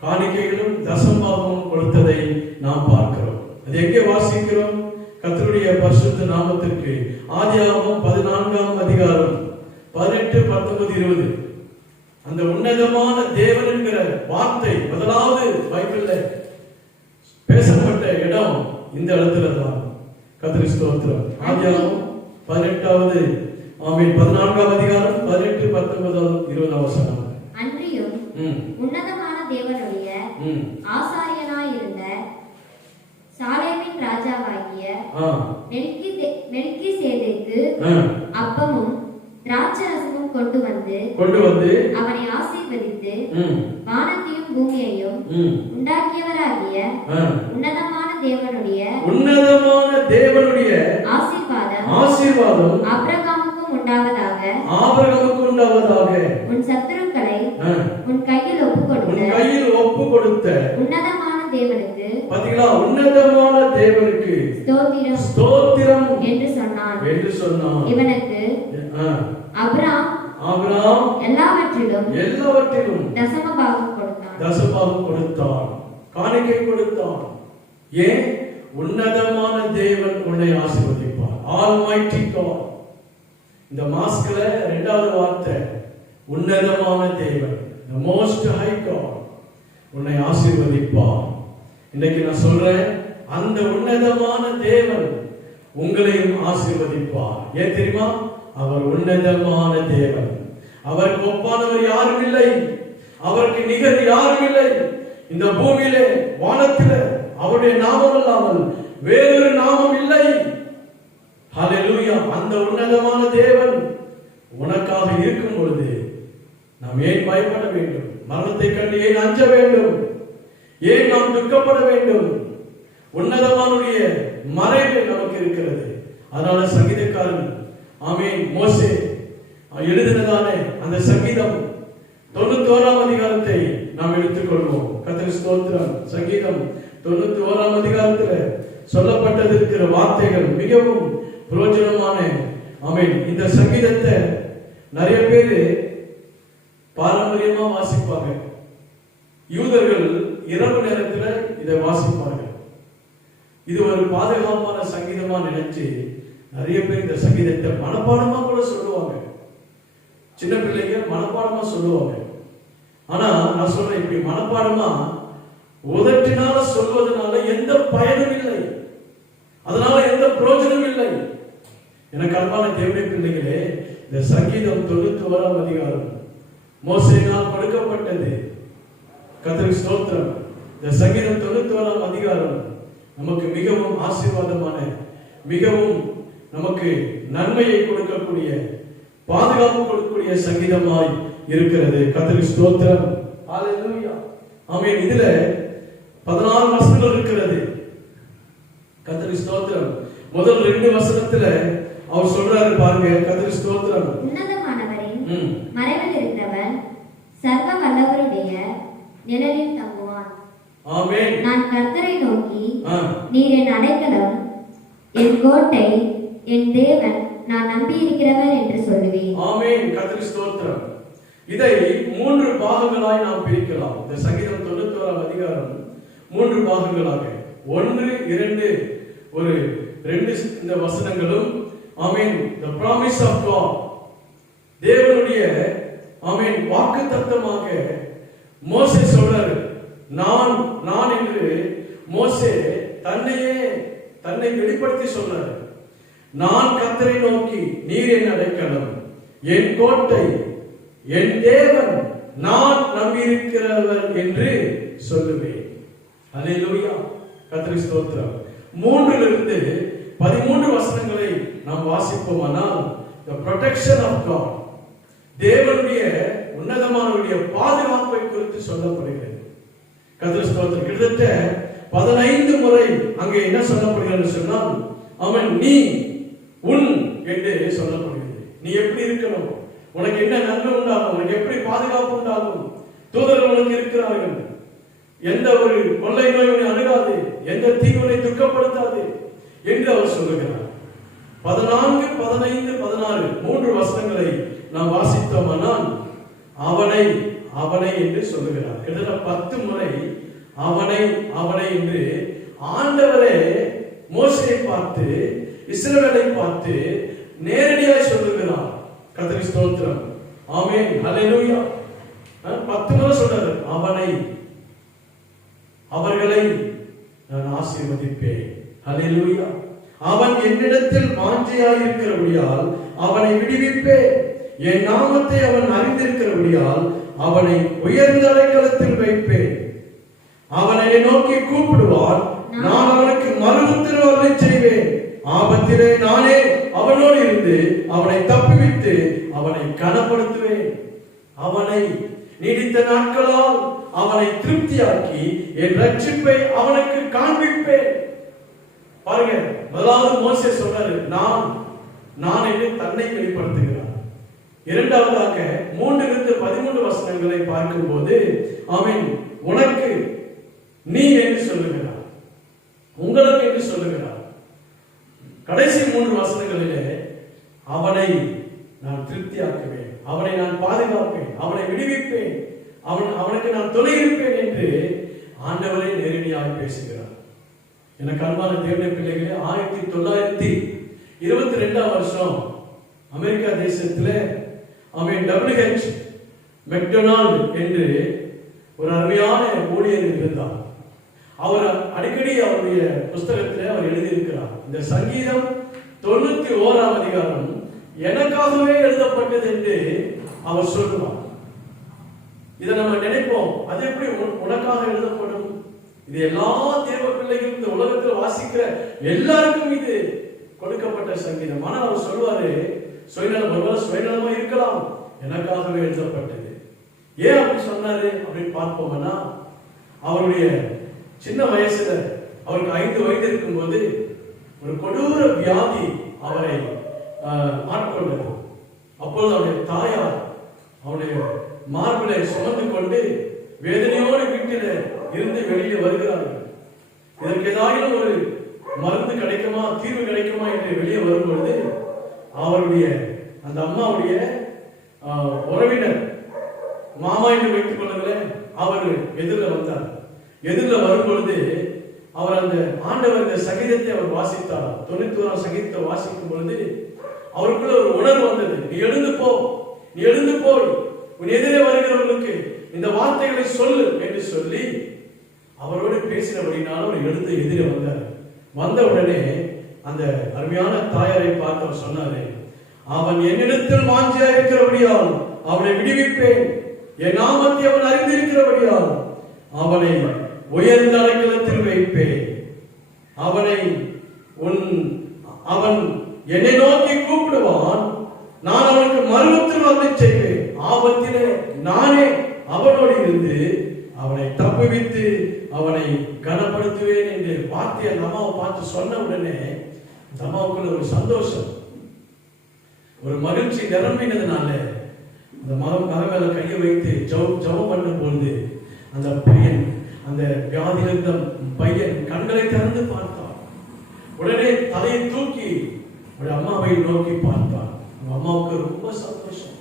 காணிக்கைகளும் தசமபாகமும் கொடுத்ததை நாம் பார்க்கிறோம். அது எங்கே வாசிக்கிறோம்? கர்த்தருடைய பரிசுத்த நாமத்திற்கு ஆதியாகமம் 14ஆம் அதிகாரம் 18, 19, 20. அந்த உன்னதமான தேவன் என்கிற வார்த்தை முதலாவது பைபிள்ல பேசப்பட்ட இடம் இந்த இடத்துல தான். கர்த்தருக்கு ஸ்தோத்திரம். ஆதியாகமம் 18வது 14ஆம் அதிகாரம் 18, 19, 20 வசனம். அன்றியும் உன்னதமான தேவனுடைய ஆசாரியனாயிருந்த சாலேமின் ராஜாவாகிய மெல்கிசேதேக்கு அப்பமும் திராட்சரசமும் கொண்டு வந்து அவனை ஆசீர்வதித்து வானத்தையும் பூமியையும் உண்டாக்கியவராகிய உன்னதமான தேவனுடைய ஆசீர்வாதம் ஆபிரகாமுக்கும் உண்டாவதாக. உன் சத்துருக்களை உன் கையில் ஒப்பு கொடுத்த உன்னதமான தேவனுக்கு, பாத்தீங்களா, உன்னதமான தேவனுக்கு ஸ்தோத்திரம் என்று சொன்னான். இவனுக்கு ஆபிரகாம் எல்லாவற்றிலும் தசமபாகம் கொடுத்தான், காணிக்கை கொடுத்தான். ஏன்? உன்னதமான தேவன் உன்னை ஆசீர்வதிப்பார். Almighty God. இந்த மாஸ்க்ல இரண்டாவது வார்த்தை உன்னதமான தேவன், the most high God, உன்னை ஆசீர்வதிப்பார். இன்னைக்கு நான் சொல்றேன், அந்த உன்னதமான தேவன் உங்களையும் ஆசீர்வதிப்பார். ஏன் தெரியுமா? அவர் உன்னதமான தேவன். அவருக்கு ஒப்பானவர் யாரும் இல்லை, அவருக்கு நிகர் யாரும் இல்லை. இந்த பூமியிலே வானத்திலே அவருடைய நாமம் இல்லாமல் வேறொரு நாமம் இல்லை. ஹல்லேலூயா. அந்த உன்னதமான தேவன் உனக்காக இருக்கும் பொழுது நாம் ஏன் பயப்பட வேண்டும்? மரணத்தை கண்டு ஏன் அஞ்ச வேண்டும்? ஏன் நாம் துக்கப்பட வேண்டும்? உன்னதமானுடைய மறைவு நமக்கு இருக்கிறது. அதனால சங்கீதக்காரன் மோசே எழுதினதான அந்த சங்கீதம் 91ஆம் அதிகாரத்தை நாம் எடுத்துக்கொள்வோம். கர்த்தருக்கு ஸ்தோத்திரம். சங்கீதம் 91ஆம் அதிகாரத்தில் சொல்லப்பட்டது இருக்கிற வார்த்தைகள் மிகவும் பிரயோஜனமான. இந்த சங்கீதத்தை நிறைய பேர் பாரம்பரியமா வாசிப்பாங்க. யூதர்கள் இரவு நேரத்தில் இதை வாசிப்பாங்க. இது ஒரு பாதுகாப்பான சங்கீதமா நினைச்சு நிறைய பேர் இந்த சங்கீதத்தை மனப்பாடமா கூட சொல்லுவாங்க. சின்ன பிள்ளைங்க மனப்பாடமா சொல்லுவாங்க. ஆனா நான் சொல்றேன், இப்படி மனப்பாடமா உதட்டினால சொல்வதனால எந்த பயனும் இல்லை, அதனால எந்த பிரயோஜனம் இல்லை. எனக்கு அன்பான தேவனுடைய பிள்ளைகளே, இந்த சங்கீதம் 91ஆம் அதிகாரம் மோசேயினால் கொடுக்கப்பட்டது. கர்த்தருக்கு ஸ்தோத்திரம். இந்த சங்கீதம் 91ஆம் அதிகாரம் நமக்கு மிகவும் ஆசீர்வாதமான, மிகவும் நமக்கு நன்மையை கொடுக்கக்கூடிய, பாதுகாப்பு கொடுக்கக்கூடிய சங்கீதமாய் இருக்கிறது. கர்த்தருக்கு ஸ்தோத்திரம். ஹல்லேலூயா. ஆமென். இதுல 16 வசனங்கள் இருக்கிறது. கர்த்தருக்கு ஸ்தோத்திரம். முதல் 2 வசனத்துல அவர் சொல்றாரு பாருங்க. கர்த்தருக்கு ஸ்தோத்திரம். உன்னதமானவரின் மறைவில் இருந்தவன் சர்வ வல்லவருடைய நிழலில் தங்குவான். ஆமென். நான் கர்த்தரை நோக்கி, நீர் என் அடைக்கலம், என் கோட்டை, என் தேவன், நான் நம்பி இருக்கிறவர் என்று சொல்லுவேன். ஆமென். கர்த்தருக்கு ஸ்தோத்திரம். இதை 3 பாகங்களாய் நாம் பிரிக்கலாம். இந்த சங்கீதம் 91ஆம் அதிகாரம் 3 பாகங்களாக 1, 2 ஒரு 2 இந்த வசனங்களும் ஆமென் the promise of God, தேவனுடைய ஆமென் வாக்குத்தத்தமாக மோசே சொல்றாரு. நான் என்று மோசே தன்னை வெளிப்படுத்தி சொல்றாரு. நான் கர்த்தரை நோக்கி நீர் என் அடைக்கலம், என் கோட்டை, என் தேவன், நான் நம்பியிருக்கிறவர் என்று சொல்லுவேன். அல்லேலூயா. கர்த்தருக்கு ஸ்தோத்திரம். 3 13 வசனங்களை நாம் வாசிப்போமானால் the protection of God, தேவனுடைய உன்னதமானவருடைய பாதுகாப்பை குறித்து சொல்லப்படுகிறது. கர்த்தருக்கு ஸ்தோத்திரம். கிட்டத்தட்ட 15 முறை அங்கே என்ன சொல்லப்படுகிறது சொன்னால், அவன் நீ உன் என்று சொல்லப்படுகிறது. நீ எப்படி இருக்கணும், உனக்கு என்ன நன்மை உண்டாகும், உனக்கு எப்படி பாதுகாப்பு உண்டாகும், தூதர்கள் உனக்கு இருக்கிறார்கள், எந்த ஒரு கொள்ளை நோய் உன்னை அணுகாது, எந்த தீவினை துக்கப்படுத்தாது என்று அவர் சொல்லுகிறார். 14, 15, 16 3 வசனங்களை நாம் வாசித்தோமானால் அவனை அவனை என்று சொல்லுகிறார். கிட்டத்தட்ட 10 முறை அவனை அவனை என்று ஆண்டவரே மோசேயை பார்த்து இஸ்ரவேலை பார்த்து நேரடியாக சொல்லுகிறார். கர்த்தருக்கு ஸ்தோத்திரம். ஆமென். ஹல்லேலூயா. 10 முறை சொல்றாரு அவனை, அவர்களை நான் ஆசீர்வதிப்பேன். ஹல்லேலூயா. அவன் என்னிடத்தில் வாஞ்சையாய் இருக்கிறபடியால் அவனை விடுவிப்பேன். என் நாமத்தை அவன் அறிந்திருக்கிறபடியால் அவனை உயர்ந்த அடைக்கலத்தில் வைப்பேன். அவன் என்னை நோக்கி கூப்பிடுவான், நான் அவனுக்கு மறு உத்தரவு செய்வேன். ஆபத்திலே நானே அவனோடு இருந்து அவனை தப்புவித்து அவனை கனப்படுத்துவேன். அவனை நீடித்த நாட்களால் அவனை திருப்தியாக்கி என் ரட்சிப்பை அவனுக்கு காண்பிப்பேன். பாருங்க, முதலாவது மோசே சொல்றாரு நான் என்று தன்னை வெளிப்படுத்துகிறார். இரண்டாவதாக 3-13 வசனங்களை பார்க்கும்போது அவன் உனக்கு நீ என்று சொல்லுகிறார், உங்களுக்கு என்று சொல்லுகிறார். கடைசி 3 வசனங்களிலே அவனை நான் திருப்தியாக்குவேன், அவனை நான் பாதுகாப்பேன், அவனை விடுவிப்பேன், அவனுக்கு நான் துணை இருப்பேன் என்று ஆண்டவரை நேரடியாக பேசுகிறார். எனக்கு அன்பான தேவனுடைய பிள்ளைகளே, 1922 வருஷம் அமெரிக்கா தேசத்தில் அவன் WH மெக்டொனால்ட் என்று ஒரு அருமையான ஊழியர் இருந்தார். அவர் அடிக்கடி அவருடைய புஸ்தகத்தில் அவர் எழுதியிருக்கிறார், இந்த சங்கீதம் 91ஆம் அதிகாரம் எனக்காகவே எழுதப்பட்டது என்று அவர் சொல்லுவார். இதை நம்ம நினைப்போம், அது எப்படி உனக்காக எழுதப்படும்? இது எல்லா தேவ பிள்ளைகளும் இந்த உலகத்தில் வாசிக்கிற எல்லாருக்கும் இது கொடுக்கப்பட்ட சங்கீதம். ஆனால் அவர் சொல்வாரு, சுயநலமா இருக்கலாம், எனக்காகவே எழுதப்பட்டது. ஏன் அப்படி சொன்னாரு அப்படின்னு பார்ப்போம்னா, அவருடைய சின்ன வயசுல அவருக்கு 5 வயது இருக்கும்போது ஒரு கொடூர வியாதி அவரை ஆட்கொண்டது. அப்பொழுது அவருடைய தாயார் அவருடைய மார்பிலை சுமந்து கொண்டு வேதனையோடு வீட்டில இருந்து வெளியே வருகிறார்கள். இதற்கு ஏதாவது ஒரு மருந்து கிடைக்குமா, தீர்வு கிடைக்குமா என்று வெளியே வரும்பொழுது அவருடைய அந்த அம்மாவுடைய உறவினர், மாமா என்று வைத்துக் கொள்ளுங்களேன், அவர் எதிரில் வந்தார். எதிரில் வரும்பொழுது அவர் அந்த ஆண்டவர் இந்த சங்கீதத்தை அவர் வாசித்தார். 91ஆம் சங்கீதத்தை வாசிக்கும் பொழுது அவருக்குள்ள ஒரு உணர்வு வந்தது, நீ எழுந்து போ, நீ எழுந்து போய் உன் எதிரே வருகிறவர்களுக்கு இந்த வார்த்தைகளை சொல்லு என்று சொல்லி அவரோடு பேசினபடினாலும் அவர் எழுந்து எதிரே வந்தார். வந்த உடனே அந்த அருமையான தாயாரை பார்த்து அவர் சொன்னாரு, அவன் என்னிடத்தில் வாஞ்சையா இருக்கிறபடியால் அவனை விடுவிப்பேன், என் நாமத்தை அவன் அறிந்திருக்கிறபடியால் அவனை உயர்ந்த அடைக்கலத்தில் வைப்பேன். அவன் என்னை நோக்கி கூப்பிடுவான், நான் அவனுக்கு மறு உத்தரவு செய்வேன். ஆபத்திலே நானே அவனோடு இருந்து அவனை தப்புவித்து அவனை கனப்படுத்துவேன் என்று வார்த்தையை அந்த அம்மாவை பார்த்து சொன்ன உடனே அந்த அம்மாவுக்குள்ள ஒரு சந்தோஷம், ஒரு மகிழ்ச்சி நிரம்பினதுனால அந்த மகன் மேல கையை வைத்து ஜெபம் பண்ணும் பொழுது அந்த பையன், அந்த வியாதி இருந்த பையன் கண்களை திறந்து பார்த்தான். உடனே தலையை தூக்கி ஒரு அம்மாவை நோக்கி பார்த்தான். அந்த அம்மாவுக்கு ரொம்ப சந்தோஷம்,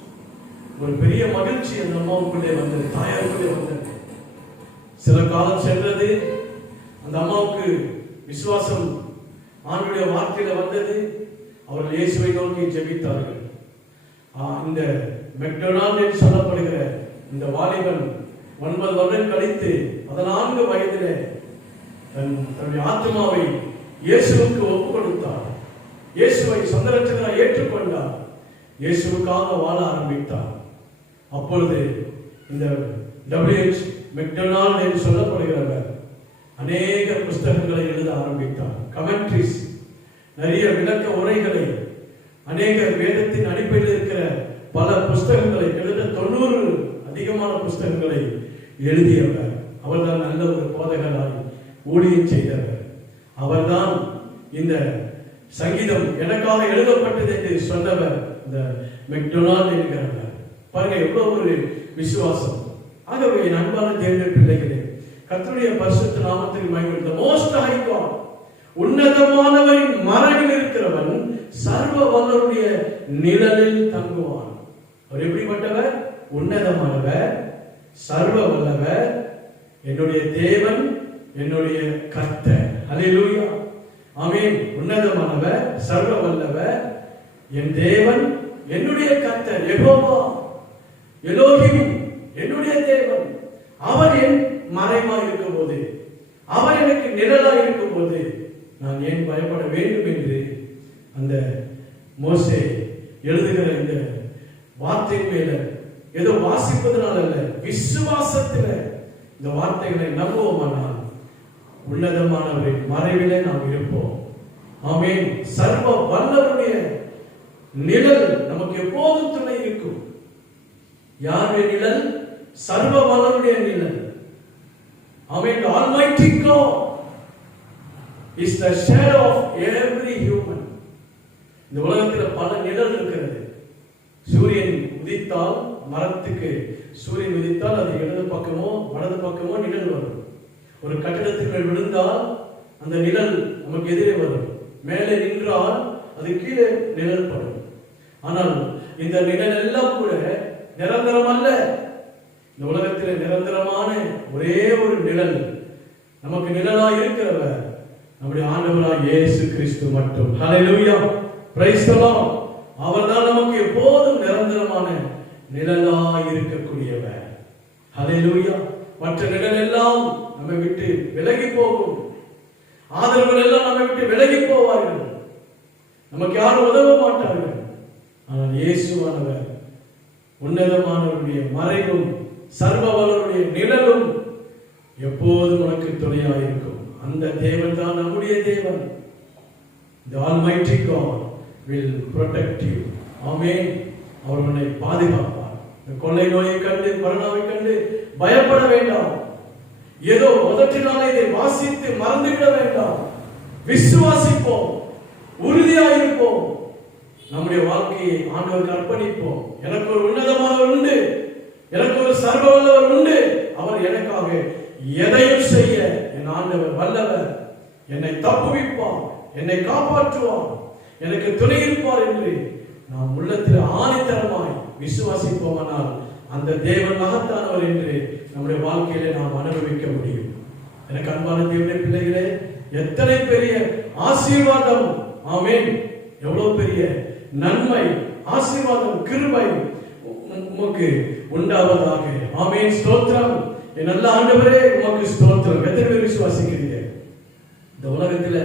ஒரு பெரிய மகிழ்ச்சி அந்த அம்மாவுக்குள்ளே வந்தது, தாயாருக்குள்ளே வந்தது. சில காலம் சென்றது, அந்த அம்மாவுக்கு விசுவாசம் ஆண்டுடைய வார்த்தையில வந்தது. அவர்கள் இயேசுவை நோக்கி ஜெபித்தார்கள். இந்த மெக்டொனால்ட் என்று சொல்லப்படுகிற இந்த வாலிபன் 9 வருடம் கழித்து 14 வயதிலே தன்னுடைய ஆத்மாவை இயேசுவுக்கு ஒப்பு கொடுத்தார். இயேசுவை சொந்த ரட்சகராய் ஏற்றுக்கொண்டார். இயேசுவுக்காக வாழ ஆரம்பித்தார். அப்பொழுது இந்த W.H. மெக்டொனால்ட் என்று சொல்லப்படுகிறவர் அநேக புஸ்தகங்களை எழுத ஆரம்பித்தார். கமெண்ட்ரிஸ், நிறைய விளக்க உரைகளை, அநேக வேதத்தின் அடிப்படையில் இருக்கிற பல புஸ்தகங்களை, கிட்டத்தட்ட 90 அதிகமான புஸ்தகங்களை எழுதியவர். அவர்தான் நல்ல ஒரு போதகராய் ஊழியம் செய்தவர். அவர்தான் இந்த சங்கீதம் எனக்காக எழுதப்பட்டது என்று சொன்னவர் இந்த மெக்டொனால்ட் என்கிறவர். பாருங்க எவ்வளவு ஒரு விசுவாசம். ஆகவே அன்பான தேவனுடைய பிள்ளைகளே, கர்த்தருடைய பரிசுத்த நாமத்திற்கு மகிமை. The most high God, உன்னதமானவரின் மறைவில் இருக்கிறவன் சர்வ வல்லவருடைய நிழலில் தங்குவான். அவர் எப்படிப்பட்டவர்? உன்னதமானவர், சர்வ வல்லவர், என்னுடைய தேவன், என்னுடைய கர்த்தர். ஹல்லேலூயா, ஆமென். உன்னதமானவர், சர்வ வல்லவர், என் தேவன், என்னுடைய கர்த்தர், யெகோவா, எலோஹிம், என்னுடைய தேவன். அவர் என் மறைவாய் இருக்கும் போது, அவர் எனக்கு நிழலாய் இருக்கும் போது நான் ஏன் பயப்பட வேண்டும் என்று அந்த மோசே எழுதுகிற இந்த வார்த்தை மேல ஏதோ வாசிப்பதனால அல்ல, விசுவாசத்தில் இந்த வார்த்தைகளை நம்புவோமானால் உன்னதமானவரின் மறைவிலே நாம் இருப்போம். ஆமென். சர்வ வல்லவருடைய நிழல் நமக்கு எப்போதும் துணை இருக்கும். யாருடைய நிழல்? சர்வ வல்லவருடைய நிழல். ஆமென். The Almighty God is the shadow of every human. இந்த உலகத்தில் பல நிழல் இருக்கிறது. சூரியன் உதித்தால், மரத்துக்கு சூரியன் உதித்தால் அது இடது பக்கமோ வலது பக்கமோ நிழல் வரும். ஒரு கட்டிடத்துக்கு மேல் விழுந்தால் அந்த நிழல் நமக்கு எதிரே வரும். மேலே நின்றால் அது கீழே நிழல் படும். ஆனால் இந்த நிழல் எல்லாம் கூட நிரந்தரம் அல்ல. இந்த உலகத்தில் நிரந்தரமான ஒரே ஒரு நிழல், நமக்கு நிழலாய் இருக்கிறவர் நம்முடைய ஆண்டவராய் இயேசு கிறிஸ்து மட்டும். ஹல்லேலூயா, பிரைஸ் தி லார்ட். அவர்தான் நமக்கு எப்போதும் நிரந்தரமான நிழலாய் இருக்கக்கூடியவர். ஹல்லேலூயா. மற்ற நிழல் எல்லாம் நம்மை விட்டு விலகி போகும். ஆதரவுகள் எல்லாம் நம்மை விட்டு விலகி போவார்கள். நமக்கு யாரும் உதவ மாட்டார்கள். ஆனால் இயேசுவானவர் உன்னதமானவருடைய மறைவும் சர்வ வல்லவருடைய நிழலும் எப்போதும் உனக்கு துணையாக இருக்கும். அந்த தேவன் தான் நம்முடைய தேவன். The Almighty God will protect you. ஆமென். அவர் உன்னை பாதுகாப்பார். இந்த கொள்ளை நோயை கண்டு, கொரோனாவை கண்டு பயப்பட வேண்டாம். ஏதோ உதட்டினாலே இதை வாசித்து மறந்துவிட வேண்டாம். விசுவாசிப்போம், உறுதியாயிருப்போம், நம்முடைய வாழ்க்கையை ஆண்டவருக்கு அர்ப்பணிப்போம். எனக்கு ஒரு உன்னதமானவர் உண்டு, எனக்கு ஒரு சர்வ வல்லவர் உண்டு. அவர் எனக்காக எதையும் செய்ய என் ஆண்டவர் வல்லவர். என்னை தப்புவிப்பார், என்னை காப்பாற்றுவார், எனக்கு துணை இருப்பார் என்று நாம் உள்ளத்தில் ஆணித்தரமாய் விசுவாசிப்போமானால் அந்த தேவன் மகத்தானவர் என்று நம்முடைய வாழ்க்கையிலே நாம் அனுபவிக்க முடியும். எனக்கு அன்பான தேவனுடைய பிள்ளைகளே, எத்தனை பெரிய ஆசீர்வாதம். ஆமென். எவ்வளவு பெரிய நன்மை, ஆசீர்வாதம், கிருபை உமக்கு உண்டாவதாக. ஆமென். ஸ்தோத்திரம். என் நல்ல ஆண்டவரே, உமக்கு ஸ்தோத்திரம். எத்தனை பேர் விசுவாசிக்கிறீங்க? இந்த உலகத்தில்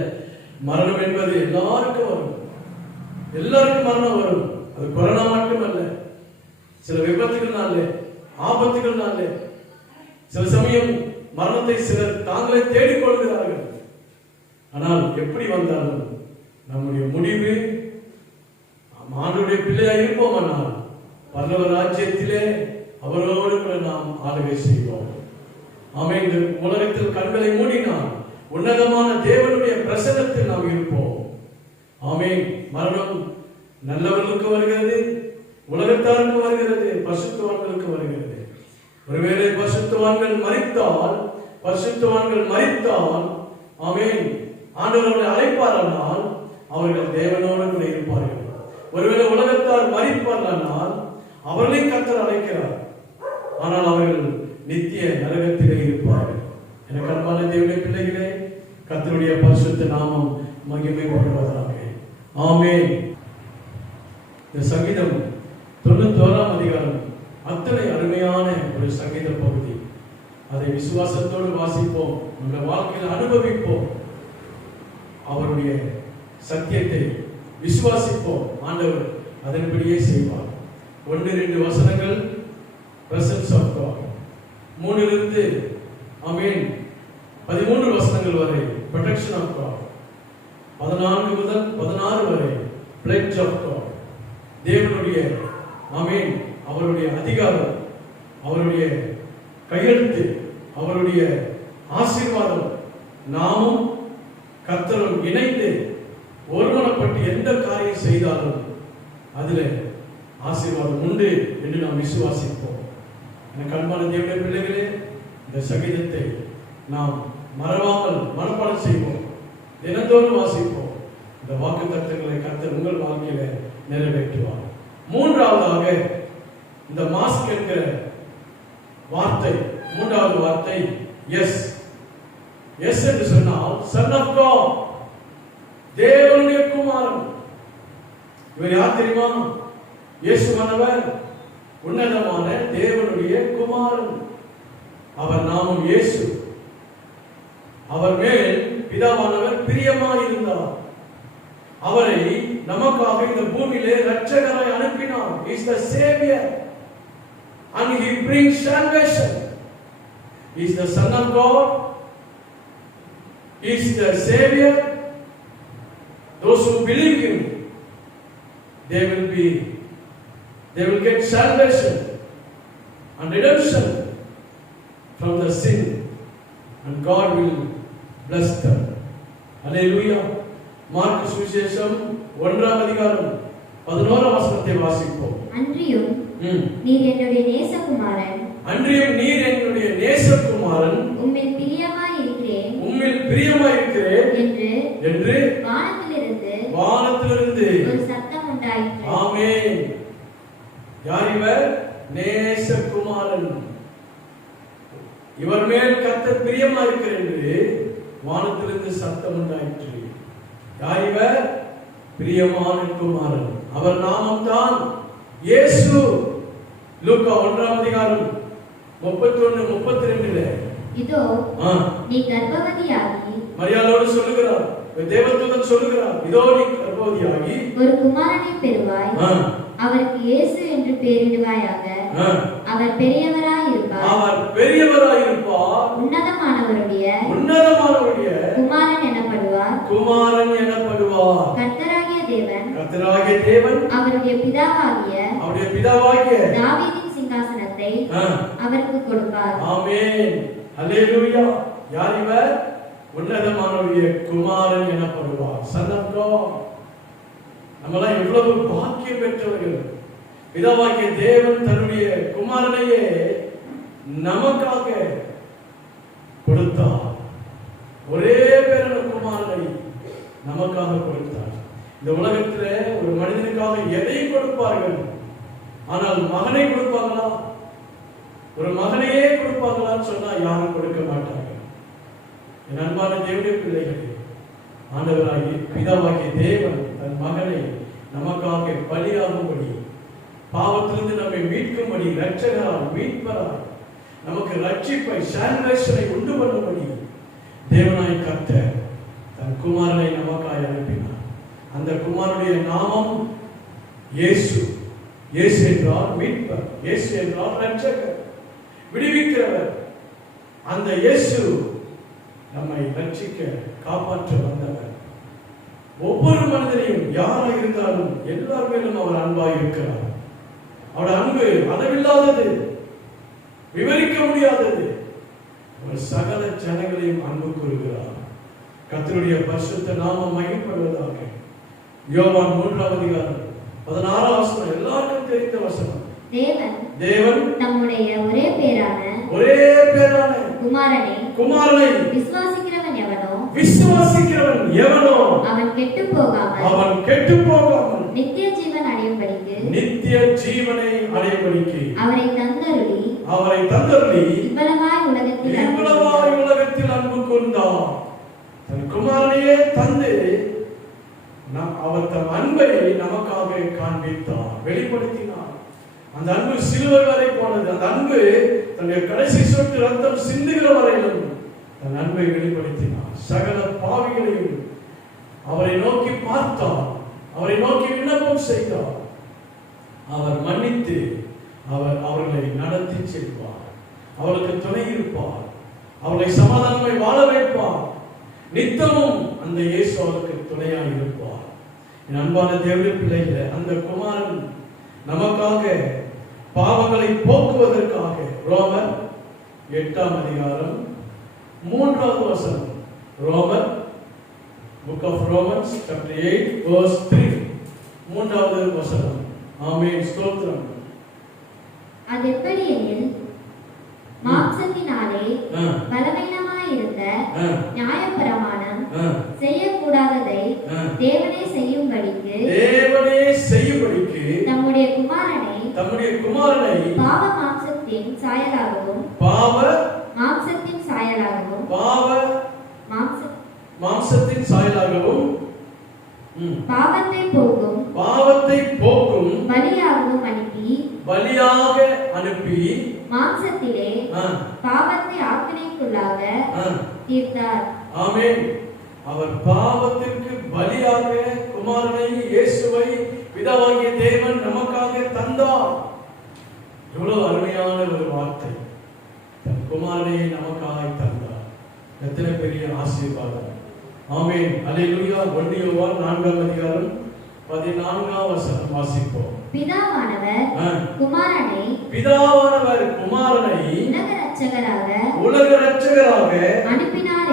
மரணம் என்பது எல்லாருக்கும் வரும். எல்லாருக்கும் மரணம் வரும். அது கொரோனா மட்டுமல்ல, சில விபத்துகள்னால, ஆபத்துகள்னால, சில சமயம் மரணத்தை சிலர் தாங்களே தேடிக்கொள்கிறார்கள். ஆனால் எப்படி வந்தாலும் நம்முடைய முடிவு ஆண்டவருடைய பிள்ளையாக இருப்போமானால் பரலோக ராஜ்யத்திலே அவரோடு கூட நாம் ஆளுகை செய்வோம். ஆமென். இந்த உலகத்தில் கண்களை மூடினால் உன்னதமான தேவனுடைய பிரசன்னத்தில் நாம் இருப்போம். ஆமென். மரணம் நல்லவர்களுக்கு வருகிறது, உலகத்தாருக்கு வருகிறது, பரிசுத்தவான்களுக்கு வருகிறது. ஒருவேளை பரிசுத்தவான்கள் மரித்தால் ஆமென், ஆண்டவர்களை அழைப்பாரானால் அவர்கள் தேவனோடு கூட இருப்பார்கள். ஒருவேளை உலகத்தார் மரிப்பார்கள், அவர்களையும் கர்த்தர் அழைக்கிறார். ஆனால் அவர்கள் நித்திய நரகத்திலே இருப்பார்கள். எனக்கு அன்பான தேவனுடைய பிள்ளைகளே, கர்த்தருடைய பரிசுத்த நாமம் மகிமைப்படுவதாக. ஆமென். இந்த சங்கீதம் 91ஆம் அதிகாரம் அத்தனை அருமையான ஒரு சங்கீத பகுதி. அதை விசுவாசத்தோடு வாசிப்போம், நம்ம வாழ்க்கையில் அனுபவிப்போம். அவருடைய சத்தியத்தை விசுவாசிப்போம், ஆண்டவர் அதன்படியே செய்வார். 1-2 வசனங்கள் பிரசன்ஸ் ஆஃப் காட். 3 ஆமென் 13 வசனங்கள் வரை ப்ரொடெக்ஷன் ஆஃப் காட். 14 முதல் 16 வரை பிளட்ஜ் ஆஃப் காட். தேவனுடைய ஆமென் அவருடைய அதிகாரம், அவருடைய கையெழுத்து, அவருடைய ஆசீர்வாதம், நாமும் கர்த்தரும் இணைந்து ஒருமனப்பட்டு எந்த காரியம் செய்தாலும் அதுல ஆசீர்வாதம் உண்டு என்று நாம் விசுவாசிப்போம். எனக்கு அன்பான தேவனுடைய பிள்ளைகளே, இந்த சங்கீதத்தை நாம் மறவாமல் மனப்பாடம் செய்வோம், தினந்தோறும் வாசிப்போம். இந்த வாக்குத்தத்தங்களை கர்த்தர் உங்கள் வாழ்க்கையில நிறைவேற்றுவார். மூன்றாவதாக இந்த மாஸ்க் என்கிற வார்த்தை, மூன்றாவது வார்த்தை எஸ். எஸ் என்று சொன்னால் சன் ஆஃப் காட், தேவனுடைய குமாரன். இவர் யார் தெரியுமா? இயேசுவானவர் உன்னதமான தேவனுடைய குமாரன். அவர் நாமம் இயேசு. அவர் மேல் பிதாவானவர் பிரியமாயிருந்தார். அவரை நமக்காக இந்த பூமியிலே இரட்சகராய் அனுப்பினார். He is the savior and he brings salvation. He is the son of God. He is the savior. Those who believe him, they will get salvation and redemption from the sin, and God will bless them. Hallelujah. Mark சுவிசேஷம் 1ஆம் அதிகாரம் 11ஆம் வசனத்தை வாசிப்போம். அன்றியும் நீர் என்னுடைய நேசகுமாரன், அன்றியும் நீர் என்னுடைய நேசகுமாரன், உம்மில் பிரியமாய் இருக்கிறேன், உம்மில் பிரியமாய் இருக்கிறேன் என்று வானத்திலிருந்து ஒரு சத்தம் உண்டாயிற்று. ஆமென். யார் இவர்? நேசகுமாரன். இவர் மேல் கர்த்தர் பிரியமாய் இருக்கிறார் என்று வானத்திலிருந்து சத்தம் உண்டாயிற்று. யார் இவர்? பிரியமான குமாரன். அவர் நாமம் தான் இயேசு. லூக்கா 1ஆம் அதிகாரம் 31-32 இதோ நீ கர்ப்பவதியாகி, மரியாளோடு சொல்லுகிறார், தேவதூதன் சொல்லுகிறார், இதோ நீ கர்ப்பவதியாகி ஒரு குமாரனை பெறுவாய், அவருக்கு இயேசு என்று பெயரிடுவாயாக. அவர் பெரியவராய் இருப்பார், உன்னதமானவருடைய குமாரன் எனப்படுவார். கர்த்தராகிய தேவன் அவருடைய பிதாவாகிய தாவீதின் சிங்காசனத்தை அவருக்கு கொடுப்பார். ஆமென். அல்லேலூயா. யார் இவர்? உன்னதமானவருடைய குமாரன் எனப்படுவார். Son of God. நம்மெல்லாம் எவ்வளவு பாக்கியம் பெற்றவர்கள். பிதாவாகிய தேவன் தன்னுடைய குமாரனையே நமக்காக கொடுத்தார். ஒரே பேரான குமாரனை நமக்காக கொடுத்தார். இந்த உலகத்தில் ஒரு மனிதனுக்காக எதையும் கொடுப்பார்கள், ஆனால் மகனை கொடுப்பாங்களா? ஒரு மகனையே கொடுப்பாங்களான்னு சொன்னா யாரும் கொடுக்க மாட்டார்கள். என் அன்பான தேவனுடைய பிள்ளைகளே, ஆண்டவராகிய பிதாவாகிய தேவன் தன் மகனை நமக்காக பலியாகும்படி, பாவத்திலிருந்து நம்மை மீட்கும்படி, இரட்சகரால் மீட்பரால் நமக்கு ரட்சிப்பை சால்வேஷனை உண்டு பண்ணும்படி தேவனாய் கர்த்தர் தன் குமாரனை நமக்காய் அனுப்பினார். அந்த குமாரனுடைய நாமம் இயேசு. இயேசு என்றால் மீட்பர், இயேசு என்றால் ரட்சகர், விடுவிக்கிறவர். அந்த இயேசு நம்மை ரட்சிக்க காப்பாற்ற வந்தவர். ஒவ்வொரு மனிதனையும் யாராக இருந்தாலும் எல்லார் மேலும் அவர் அன்பாய் இருக்கிறார். அவர் அன்பு அளவில்லாதது, விவரிக்க முடியாதது. அவர் சகல ஜனங்களையும் அன்பு கூறுகிறார். கர்த்தருடைய பரிசுத்த நாமம் மகிமைப்படுவதாக. யோவான் 3ஆம் அதிகாரம் 16ஆம் வசனம் எல்லாருக்கும் தெரிந்த வசனம். தேவன் தம்முடைய ஒரே பேரான குமாரனை விசுவாசிக்கிறவன் எவனோ அவன் கெட்டுப் போகாமல் நித்திய ஜீவனை அடையும்படிக்கு அவரை தந்தருளி இவ்வளவாய் உலகத்தில் அன்பு கொண்டார். தன் குமாரனையே தந்து அவர் தன் அன்பை நமக்காக காண்பித்தார், வெளிப்படுத்தினார். அந்த அன்பு சிலுவை வரை போனது. அந்த அன்பு தன்னுடைய கடைசி சொட்டு ரத்தம் சிந்துகிற வரையிலும் தன் அன்பை வெளிப்படுத்தினார். சகல பாவிகளையும் அவரை நோக்கி பார்த்தார். அவரை நோக்கி விண்ணப்பம் செய்தார். அவர் மன்னித்து அவர்களை நடத்தி செல்வார். அவர்களுக்கு துணை இருப்பார். அவர்களை சமாதானமாய் வாழ வைப்பார். நித்தமும் அந்த இயேசு அவருக்கு துணையாக இருப்பார். என் அன்பான தேவனுடைய பிள்ளைகளே, அந்த குமாரன் நமக்காக பாவங்களை போக்குவதற்காக ரோமர் 8ஆம் அதிகாரம் 3வது வசனம். ரோமர் book of Romans chapter 8 verse 3 3வது வசனம். ஆமென், ஸ்தோத்திரம். அது எப்படி எனில் மாம்சத்தினாலே பலவீனமாயிருந்த நியாயப்பிரமாணம் செய்யக்கூடாததை தேவனே செய்யும்படிக்கு தம்முடைய குமாரனை பாவ மாம்சத்தின் சாயலாகவும் பாவத்தை போக்கும் பலியாக அனுப்பி மாம்சத்திலே பாவத்தை ஆக்கினைக்குள்ளாக தீர்த்தார். ஆமென். அவர் பாவத்திற்கு பலியாக குமாரனை இயேசுவை பிதாவாகிய தேவன் நமக்காக தந்தார். எவ்வளவு அருமையான ஒரு வார்த்தை. தன் குமாரனை நமக்காக தந்தார். எத்தனை பெரிய ஆசீர்வாதம். ஆமென், அல்லேலூயா. 1 யோவான் 4ஆம் அதிகாரம் 14ஆம் வசனம் வாசிப்போம். பிதாவானவர் குமாரனை உலக இரட்சகராக அனுப்பினார்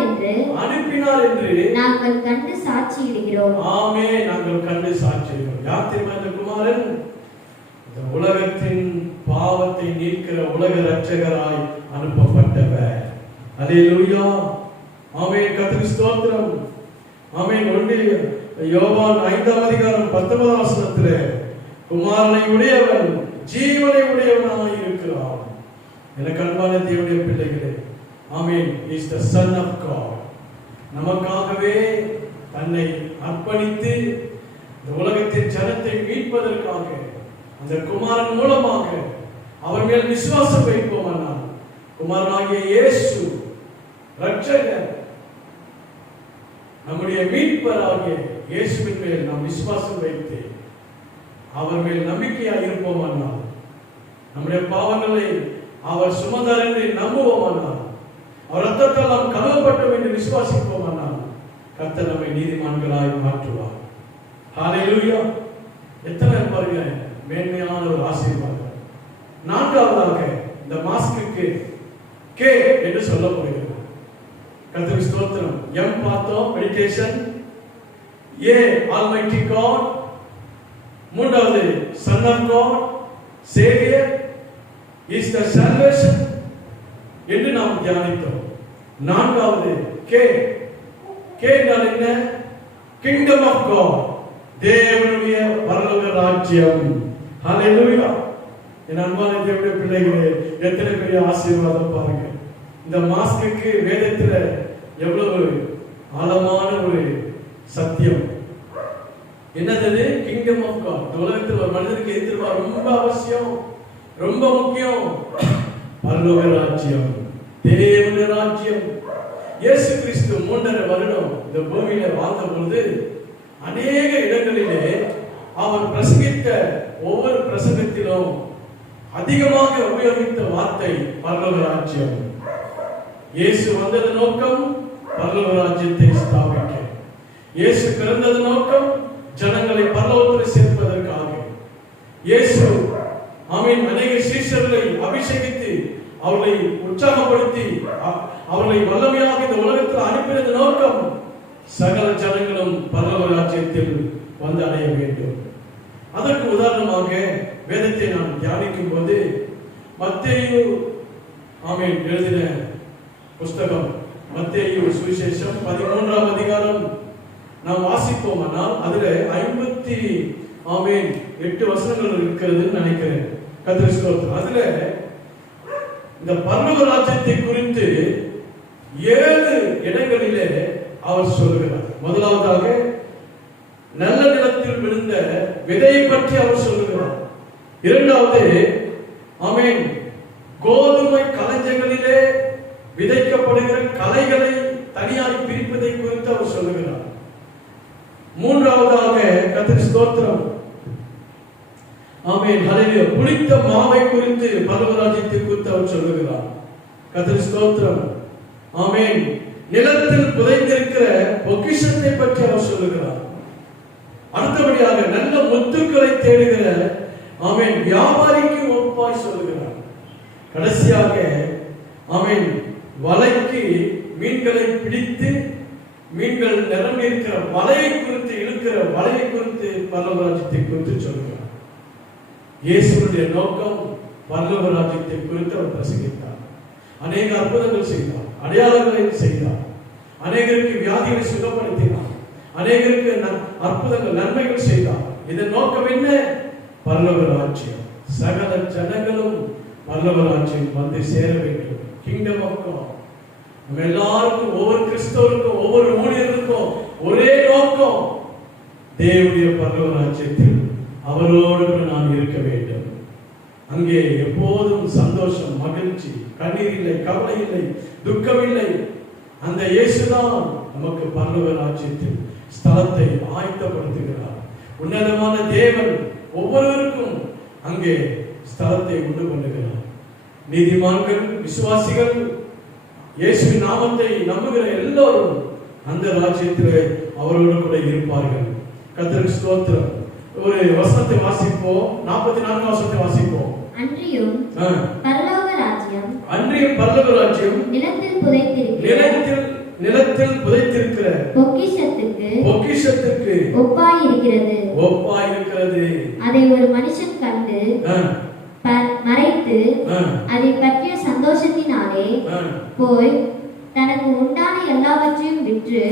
என்று நாங்கள் கண்டு சாட்சியிடுகிறோம். ஆமென், நாங்கள் கண்டு சாட்சியிடுகிறோம். யார் தெரியுமா இந்த குமாரன்? இந்த உலகத்தின் பாவத்தை நீக்கிற உலக இரட்சகராய் அனுப்பப்பட்டவர். அல்லேலூயா. ஆமென், கர்த்தருக்கு ஸ்தோத்திரம். ஆமென். 1 யோவான் 5ஆம் அதிகாரம் 19ஆம் வசனத்திலே குமாரனை உடையவன் ஜீவனை உடையவனாய் இருக்கிறான். எனக்கு அன்பான தேவனுடைய பிள்ளைகளே, ஆமென், is the son of God. நமக்காகவே தன்னை அர்ப்பணித்து இந்த உலகத்தின் ஜனத்தை மீட்பதற்காக அந்த குமாரன் மூலமாக அவர் மேல் விசுவாசம் வைப்போமானால் குமாரனாகிய இயேசு இரட்சகர், நம்முடைய மீட்பராகிய இயேசுவின் மேல் நாம் விசுவாசம் வைத்து அவர் மேல் நம்பிக்கையாக இருப்போமானால், நம்முடைய பாவங்களை அவர் சுமந்தார் என்று நம்புவோமானால், அவர் ரத்தத்தால் நாம் கழுவப்பட்டோம் என்று விசுவாசிப்போமானால் கர்த்தர் நம்மை நீதிமான்களாய் மாற்றுவார். ஹல்லேலூயா. எத்தனை பாருங்க மேன்மையான ஒரு ஆசீர்வாதம். 4வதாக இந்த மாஸ்க்கு கே என்று சொல்லப்படுகிறது. கர்த்தருக்கு ஸ்தோத்திரம். எம் பார்த்தோம் மெடிடேஷன், ஏ ஆல்மைட்டி காட், 3வது son of God, saviour, is the salvation என்று நாம் தியானித்தோம். 4வது கே. கே என்றால் என்ன? கிங்டம் ஆஃப் காட், தேவனுடைய பரலோக ராஜ்யம். ஹல்லேலூயா. என் அன்பான தேவனுடைய பிள்ளைகளே, எத்தனை பெரிய ஆசீர்வாதம் பாருங்க. இந்த மாஸ்க்கு வேதத்துல எவ்வளவு ஆழமான ஒரு சத்தியம். என்னது? Kingdom of God. இந்த உலகத்தில் ஒரு மனிதனுக்கு எதிர்வா ரொம்ப அவசியம், ரொம்ப முக்கியம். பரலோக ராஜ்யம், தேவனுடைய ராஜ்யம். இயேசு கிறிஸ்து 3.5 வருடம் இந்த பூமியில வாழ்ந்த பொழுது அநேக இடங்களிலே அவர் பிரசங்கித்த ஒவ்வொரு பிரசங்கத்திலும் அதிகமாக உபயோகித்த வார்த்தை பரலோக ராஜ்யம். இயேசு வந்தது நோக்கம் பரலோக ராஜ்யத்தை ஸ்தாபிக்க. இயேசு பிறந்தது நோக்கம் ஜனங்களை பரலோகத்தில் சேர்ப்பதற்காக. இயேசு ஆமென் அநேக சீஷர்களை அபிஷேகித்து அவர்களை உற்சாகப்படுத்தி அவர்களை வல்லமையாக இந்த உலகத்தில் அனுப்பினது நோக்கம் சகல ஜனங்களும் பரலோக ராஜ்யத்தில் வந்து அடைய வேண்டும். அதற்கு உதாரணமாக வேதத்தை நாம் தியானிக்கும் போது மத்தேயு ஆமென் எழுதின புஸ்தகம், மத்தேயு சுவிசேஷம் 13ஆம் அதிகாரம் நாம் வாசிப்போமானால் அதுல 58 வசனங்கள் இருக்கிறது நினைக்கிறேன். கர்த்தருக்கு ஸ்தோத்திரம். அதுல இந்த பரலோக ராஜ்யத்தை குறித்து 7 இடங்களிலே அவர் சொல்கிறார். முதலாவதாக நல்ல நிலத்தில் விழுந்த விதையை பற்றி அவர் சொல்கிறார். இரண்டாவது ஆமென் கோதுமை களஞ்சியங்களிலே விதைக்கப்படுகிற களைகளை தனியாய் பிரிப்பதை குறித்து அவர் சொல்லுகிறார். மூன்றாவதாக கர்த்தருக்கு ஸ்தோத்திரம். ஆமென். ஹல்லேலூயா. புளித்த மாவை குறித்து பரலோக ராஜ்யத்தை குறித்து அவர் சொல்லுகிறார். கர்த்தருக்கு ஸ்தோத்திரம். ஆமென். நிலத்தில் புதைந்திருக்கிற பொக்கிஷத்தை பற்றி அவர் சொல்லுகிறார். அடுத்தபடியாக நல்ல முத்துக்களை தேடுகிற ஆமென் வியாபாரிக்கு ஒப்பாய் சொல்லுகிறார். கடைசியாக ஆமென் வலைக்கு மீன்களை பிடித்து மீன்கள் நிரம்பி இருக்கிற வலையை குறித்து இழுக்கிற வலையை குறித்து பரலோக ராஜ்யத்தை குறித்து சொல்லுகிறார். இயேசுவுடைய நோக்கம் பரலோக ராஜ்யத்தை குறித்து அவர் பிரசங்கித்தார். அநேக அற்புதங்கள் செய்தார், அடையாளங்களை செய்தார், அநேகருக்கு வியாதிகளை சுகப்படுத்தினார், அநேகருக்கு அற்புதங்கள் நன்மைகள் செய்தார். இதன் நோக்கம் என்ன? பரலோக ராஜ்யம். சகல ஜனங்களும் பரலோக ராஜ்யம் வந்து சேர வேண்டும். Kingdom of God. நம்ம எல்லாருக்கும், ஒவ்வொரு கிறிஸ்தவருக்கும், ஒவ்வொரு ஊழியருக்கும் ஒரே நோக்கம், தேவனுடைய பரலோக ராஜ்யத்தில் அவரோடு நான் இருக்க வேண்டும். அங்கே எப்போதும் சந்தோஷம், மகிழ்ச்சி, கண்ணீர் இல்லை, கவலை இல்லை, துக்கம் இல்லை. அந்த இயேசுதான் நமக்கு பரலோக ராஜ்யத்தில் ஸ்தலத்தை ஆயத்தப்படுத்துகிறார். உன்னதமான தேவன் ஒவ்வொருவருக்கும் அங்கே ஸ்தலத்தை உண்டு பண்ணுகிறார். நீதிமான்கள், விசுவாசிகள், இயேசுவின் நாமத்தை நம்புகிற எல்லோரும் அந்த ராஜ்யத்திலே அவரோடு கூட இருப்பார்கள். கர்த்தருக்கு ஸ்தோத்திரம். ஒரு வசனத்தை வாசிப்போம். 44 வசனத்தை வாசிப்போம். அன்றியும் பரலோக ராஜ்யம் நிலத்தில் புதைத்திருக்கிற பொக்கிஷத்துக்கு ஒப்பாய் இருக்கிறது. அதை ஒரு மனுஷன் கண்டு மறைத்து அதை பற்றிய சந்தோஷத்தினாலே போய் தனக்கு உண்டான எல்லாவற்றையும் விற்று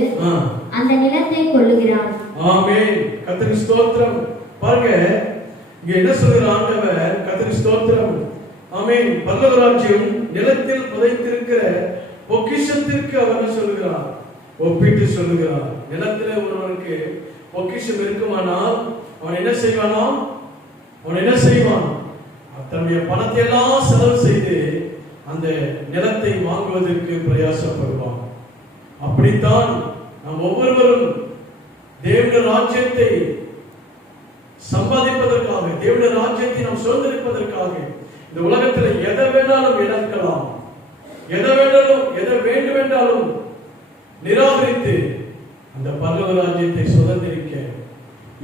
அந்த நிலத்தை கொள்ளுகிறான். ஆமென். கர்த்தருக்கு ஸ்தோத்திரம். பாருங்க, இங்க என்ன சொல்கிறார் ஆண்டவர்? கர்த்தருக்கு ஸ்தோத்திரம். ஆமென். பரலோக ராஜ்யம் நிலத்தில் புதைத்திருக்கிற பொக்கிஷத்திற்கு அவர் என்ன சொல்லுகிறார்? ஒப்பிட்டு சொல்லுகிறார். நிலத்திலே ஒருவனுக்கு பொக்கிஷம் இருக்குமானால் அவன் என்ன செய்வான்? தன்னுடைய பணத்தை எல்லாம் செலவு செய்து அந்த நிலத்தை வாங்குவதற்கு பிரயாசப்படுவான். அப்படித்தான் நாம் ஒவ்வொருவரும் தேவனுடைய ராஜ்யத்தை சம்பாதிப்பதற்காக, தேவனுடைய ராஜ்யத்தை நாம் சுதந்திரிப்பதற்காக இந்த உலகத்தில் எதை வேண்டாலும் இழக்கலாம், எதை வேண்டுமென்றாலும் நிராகரித்து அந்த பரலோக ராஜ்யத்தை சுதந்திரிக்க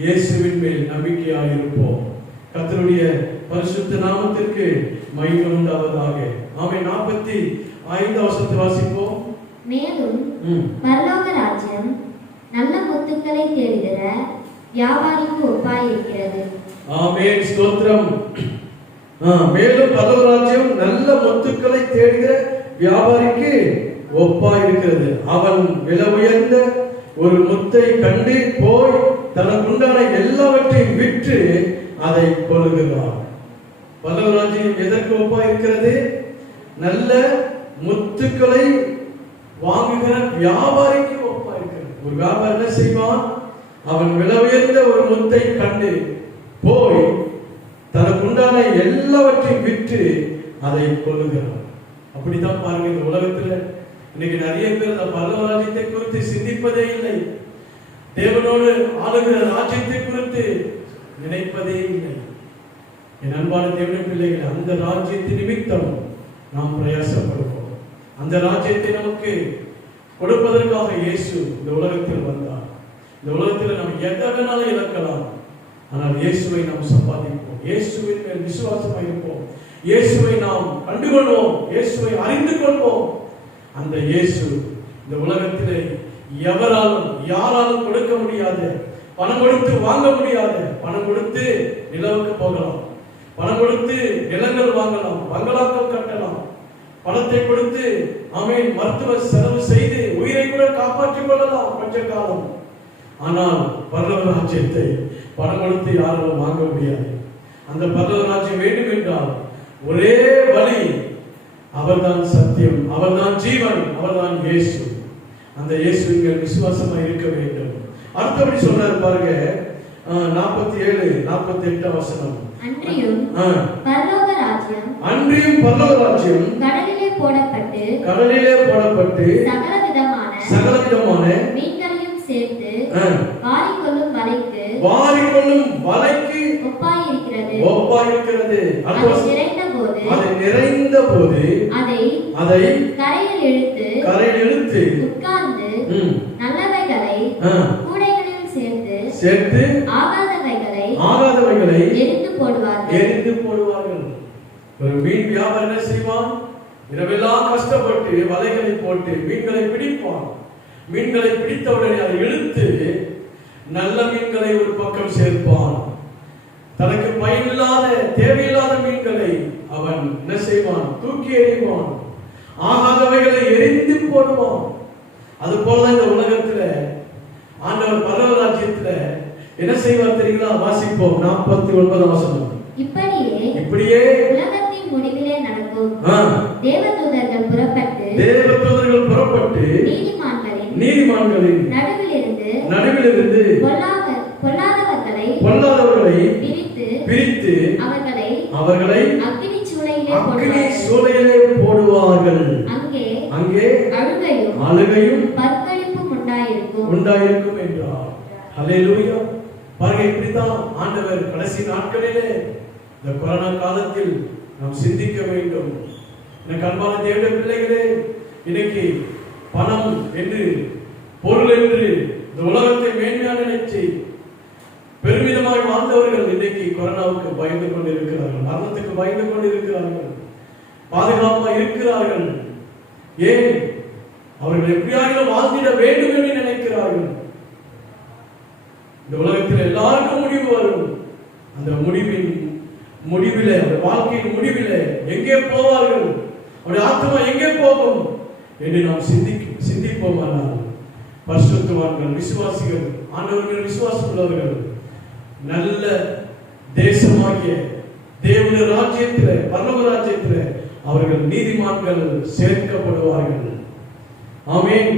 இயேசுவின் மேல் நம்பிக்கையாக இருப்போம். கர்த்தருடைய பரிசுத்த நாமத்திற்கு மகிமை உண்டாவதாக. ஆமென். 45 வசனத்தை வாசிப்போம். மேலும் பரலோக ராஜ்யம் நல்ல முத்துக்களை தேடுகிற வியாபாரிக்கு ஒப்பாய் இருக்கிறது. ஆமென். ஸ்தோத்திரம். மேலும் பரலோக ராஜ்யம் நல்ல முத்துக்களை தேடுகிற வியாபாரிக்கு ஒப்பாய் இருக்கிறது. அவன் விலை உயர்ந்த ஒரு முத்தை கண்டு போய் தனக்குண்டான எல்லாவற்றையும் விற்று அதை கொள்ளுகிறான். பரலோக ராஜ்யம் எதற்கு ஒப்பாய் இருக்கிறது? நல்ல முத்துக்களை வாங்குகிற வியாபாரிக்கு ஒப்பாய் இருக்கிறது. ஒரு வியாபாரி என்ன செய்வான்? அவன் விலை உயர்ந்த ஒரு முத்தை கண்டு போய் தனக்குண்டான எல்லாவற்றையும் விற்று அதை கொள்ளுகிறான். அப்படித்தான் பாருங்க, இந்த உலகத்துல இன்னைக்கு நிறைய பேர் அந்த பரலோக ராஜ்யத்தை குறித்து சிந்திப்பதே இல்லை. தேவனோடு ஆளுகிற ராஜ்யத்தை குறித்து நினைப்பதே இல்லை. என் அன்பான தேவனுடைய பிள்ளைகள், அந்த ராஜ்யத்தின் நிமித்தம் நாம் பிரயாசப்படுவோம். அந்த ராஜ்யத்தை நமக்கு கொடுப்பதற்காக இயேசு இந்த உலகத்தில் வந்தார். இந்த உலகத்தில் நாம் எதை வேணாலும் இழக்கலாம், ஆனால் இயேசுவை நாம் சம்பாதிப்போம். இயேசுவின் மேல் விசுவாசமாக இருப்போம். இயேசுவை நாம் கண்டுகொள்வோம். இயேசுவை அறிந்து கொள்வோம். அந்த இயேசு இந்த உலகத்திலே எவராலும் யாராலும் கொடுக்க முடியாத, பணம் கொடுத்து வாங்க முடியாத, பணம் கொடுத்து நிலவுக்கு போகலாம், பணம் கொடுத்து நிலங்கள் வாங்கலாம், பங்களாக்கள் கட்டலாம், பணத்தை கொடுத்து ஆமென் மருத்துவ செலவு செய்து உயிரை கூட காப்பாற்றிக் கொள்ளலாம் கொஞ்ச காலம். ஆனால் பரலோக ராஜ்யத்தை பணம் கொடுத்து யாரும் வாங்க முடியாது. அந்த பரலோக ராஜ்யம் வேண்டும் என்றால் ஒரே வழி, அவர்தான் சத்தியம், அவர்தான் ஜீவன், அவர்தான் இயேசு. அந்த இயேசுவின் விசுவாசமா இருக்க வேண்டும். அடுத்தபடி சொல்றாரு பாருங்க, 47 48 வசனம். அன்றியும் பரலோக ராஜ்யம் கடலிலே போடப்பட்டு சகல விதமான மீன்களையும் சேர்த்து வாரிக்கொள்ளும் வலைக்கு வாரிக்கொள்ளும் வலைக்கு ஒப்பாயிருக்கிறது. அது நிறைந்த போது அதை கரையில் இழுத்து உட்கார்ந்து நல்லவைகளை கூடைகளில் சேர்த்து ஆகாதவைகளை எரிந்து போடுவார்கள். ஒரு மீன் வியாபாரம் என்ன செய்வான்? இரவெல்லாம் கஷ்டப்பட்டு வலைகளை போட்டு மீன்களை பிடிப்பான். மீன்களை பிடித்தவுடனே அதை இழுத்து நல்ல மீன்களை ஒரு பக்கம் சேர்ப்பான். தனக்கு பயனில்லாத தேவையில்லாத மீன்களை அவன் என்ன செய்வான்? தூக்கி எறிவான். ஆகாதவைகளை எரிந்து போடுவான். அது போலதான் இந்த உலகத்துல ஆண்டவர் பரலோக ராஜ்யத்துல என்ன செய்வார் தெரியுங்களா? வாசிப்போம் 49 வசனம். இப்படியே உலகத்தின் முடிவிலே நடக்கும். தேவதூதர்கள் புறப்பட்டு நீதிமான்களின் நடுவிலிருந்து பொல்லாதவர்களை பிரித்து அவர்களை அக்கினி சூளையிலே போடுவார்கள். அங்கே அழுகையும் பற்களிப்பும் உண்டாயிருக்கும் என்றார். ஹல்லேலூயா. பாருங்க, இப்படித்தான் ஆண்டவர் கடைசி நாட்களிலே இந்த கொரோனா காலத்தில் நாம் சிந்திக்க வேண்டும். எனக்கு அன்பான தேவனுடைய பிள்ளைகளே, இன்னைக்கு பணம் என்று பொருள் என்று இந்த உலகத்தை மேன்மையாக நினைச்சு பெருமிதமாய் வாழ்ந்தவர்கள் இன்னைக்கு கொரோனாவுக்கு பயந்து கொண்டிருக்கிறார்கள், மரணத்துக்கு பயந்து கொண்டிருக்கிறார்கள், பாதுகாப்பாக இருக்கிறார்கள். ஏன்? அவர்கள் எப்படியாக வாழ்ந்திட வேண்டும் என்று நினைக்கிறார்கள். இந்த உலகத்தில் எல்லாருக்கும் முடிவு வரும். அந்த முடிவில அந்த வாழ்க்கையின் முடிவில எங்கே போவார்கள், அவருடைய ஆத்மா எங்கே போகும் என்று நாம் சிந்திப்போமானால் பரிசுத்தவான்கள், விசுவாசிகள், ஆண்டவர்கள் விசுவாசம் உள்ளவர்கள் நல்ல தேசமாகிய தேவனுடைய ராஜ்யத்தில், பரலோக ராஜ்யத்தில் அவர்கள் நீதிமான்கள் சேர்க்கப்படுவார்கள். ஆமென்.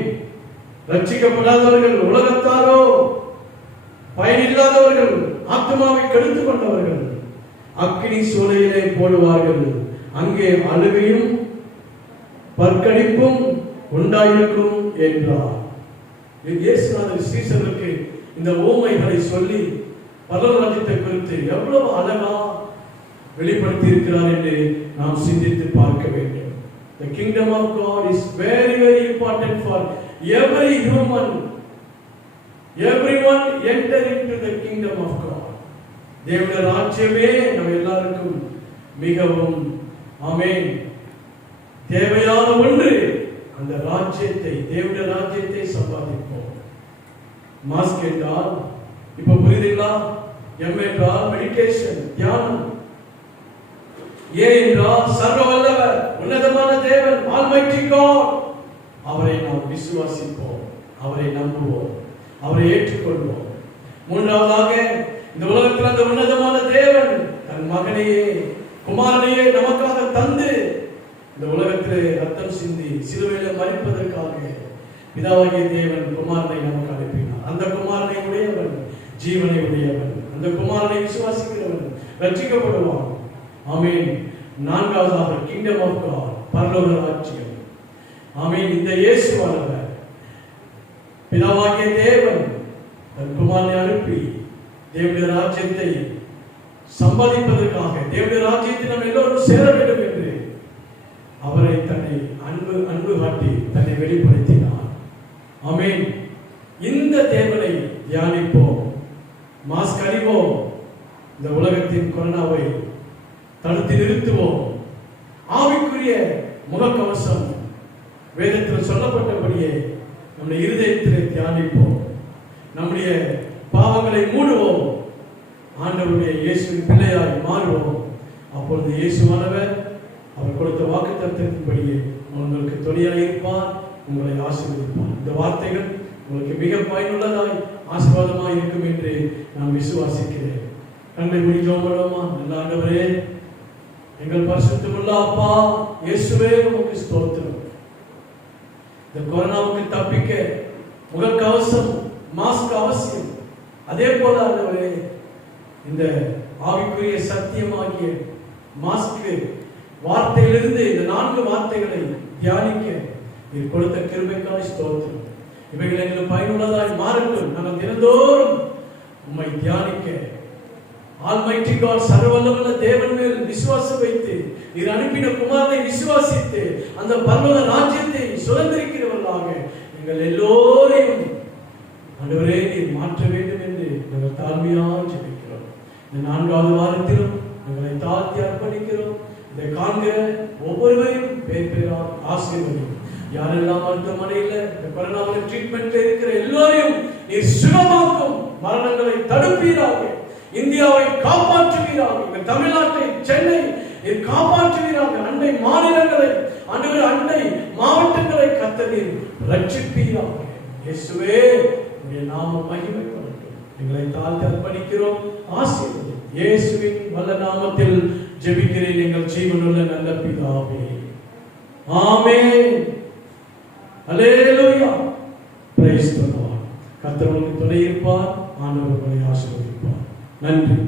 ரட்சிக்கப்படாதவர்கள், உலகத்தாரோ, பயனில்லாதவர்கள், ஆத்மாவை கெடுத்துக் கொண்டவர்கள் அக்கினி சூளையிலே போடுவார்கள். அங்கே அழுகையும் பற்கடிப்பும் உண்டாயிருக்கும் என்றார். இயேசுநாதர் சீசர்களுக்கு இந்த ஓமைகளை சொல்லி பரலோக ராஜ்யத்தை குறித்து எவ்வளவு அழகா வெளிப்படுத்தி இருக்கிறார் என்று நாம் சிந்தித்து பார்க்க வேண்டும். The kingdom of God is very very important for every human. Everyone enter into the kingdom of God. தேவனுடைய ராஜ்யமே நம்ம எல்லாருக்கும் மிகவும் ஆமென் தேவையான ஒன்று. அந்த ராஜ்யத்தை, தேவனுடைய ராஜ்யத்தை சம்பாதிப்போம். மாஸ்க் என்றால் இப்ப புரியுதுங்களா? எம் என்றால் மெடிடேஷன், தியானம். ஏ என்றால் சர்வ வல்லவர், உன்னதமான தேவன், ஆல்மைட்டி காட். அவரை நாம் விசுவாசிப்போம், அவரை நம்புவோம், அவரை ஏற்றுக்கொள்வோம். மூன்றாவதாக, இந்த உலகத்தில் அந்த உன்னதமான தேவன் தன் மகனையே, குமாரனையே நமக்காக தந்து இந்த உலகத்திலே ரத்தம் சிந்தி சிலுவையிலே மரிப்பதற்காக பிதாவாகிய தேவன் குமாரனை நமக்கு அனுப்பினார். அந்த குமாரனை உடையவன் ஜீவனை உடையவன். அந்த குமாரனை விசுவாசிக்கிறவன் ரட்சிக்கப்படுவான். ஆமென். நான்காவதாக கிங்டம் ஆஃப் காட், பரலோக ராஜ்யம். ஆமென். இந்த இயேசுவானவர் பிதாவாகிய தேவன் தன் குமாரனை அனுப்பி தேவனுடைய ராஜ்யத்தை சம்பாதிப்பதற்காக, தேவனுடைய ராஜ்யத்தில் நாம் எல்லோரும் சேர வேண்டும் என்று அவரை தன்னை அன்பு காட்டி தன்னை வெளிப்படுத்தினார். ஆமென். இந்த தேவனை தியானிப்போம், மாஸ்க் அணிவோம், இந்த உலகத்தின் கொரோனாவை தடுத்து நிறுத்துவோம். ஆவிக்குரிய முகக்கவசம் வேதத்தில் சொல்லப்பட்டபடியே நம்முடைய இருதயத்திலே தியானிப்போம். நம்முடைய பாவங்களை மூடுவோம். ஆண்டவருடைய இயேசுவின் பிள்ளையாய் மாறுவோம். அப்பொழுது இயேசுவானவர் அவர் கொடுத்த வாக்குத்தத்தத்தின்படியே உங்களுக்கு துணையாக இருப்பார், உங்களை ஆசீர்வதிப்பார். இந்த வார்த்தைகள் உங்களுக்கு மிக பயனுள்ளதாய் ஆசீர்வாதமாய் இருக்கும் என்று நான் விசுவாசிக்கிறேன். கண்ணை மூடி ஜெபம் பண்ணுவோமா? நல்ல ஆண்டவரே, எங்கள் பரிசுத்தமுள்ள அப்பா இயேசுவே, உமக்கு ஸ்தோத்திரம். இந்த கொரோனாவுக்கு தப்பிக்க முகக்கவசம், மாஸ்க் அவசியம். அதே போல ஆண்டவரே, இந்த ஆவிக்குரிய சத்தியமாகிய மாஸ்க் வார்த்தையிலிருந்து இந்த 4 வார்த்தைகளை தியானிக்க நீர் கொடுத்த கிருபைக்காய் ஸ்தோத்திரம். இவைகள் எங்களுக்கு பயனுள்ளதாய் மாறட்டும். நாங்கள் தினந்தோறும் உம்மை தியானிக்க ஆல்மைட்டி காட், சர்வவல்லமையுள்ள தேவன் மேல் விசுவாசம் வைத்து நீர் அனுப்பின குமாரனை விசுவாசித்து அந்த பரலோக ராஜ்யத்தை சுதந்திரிக்கிறவர்களாக எங்கள் எல்லோரையும் ஆண்டவரே நீர் மாற்ற வேண்டும் என்று நாங்கள் தாழ்மையாக ஜெபிக்கிறோம். இந்த 4வது வாரத்திலும் எங்களை தாழ்த்தி அர்ப்பணிக்கிறோம். இதை காண்கிற ஒவ்வொருவரையும் பேர் பேராக ஆசீர்வதியும். யாரெல்லாம் மருத்துவமனையில் இந்த கொரோனாவில் ட்ரீட்மெண்ட்ல இருக்கிற எல்லோரையும் நீர் சுகமாக்கும், மரணங்களை தடுப்பீராக, இந்தியாவை காப்பாற்றுவீராக, இந்த தமிழ்நாட்டை, சென்னை நீர் காப்பாற்றுவீராக, அண்டை மாநிலங்களை, அண்டை மாவட்டங்களை கர்த்தர் ரட்சிப்பீராக. இயேசுவே உம்முடைய நாமம் மகிமைப்படட்டும். எங்களை தாழ்த்தி அர்ப்பணிக்கிறோம். ஆசீர்வதி. இயேசுவின் வல்ல நாமத்தில் ஜெபிக்கிறேன் எங்கள் ஜீவனுள்ள நல்ல பிதாவே. ஆமென். அல்லேலூயா. Praise the Lord. கர்த்தர் உங்களுக்கு துணை இருப்பார். ஆண்டவர் உங்களை ஆசீர்வதிப்பார். நன்றி.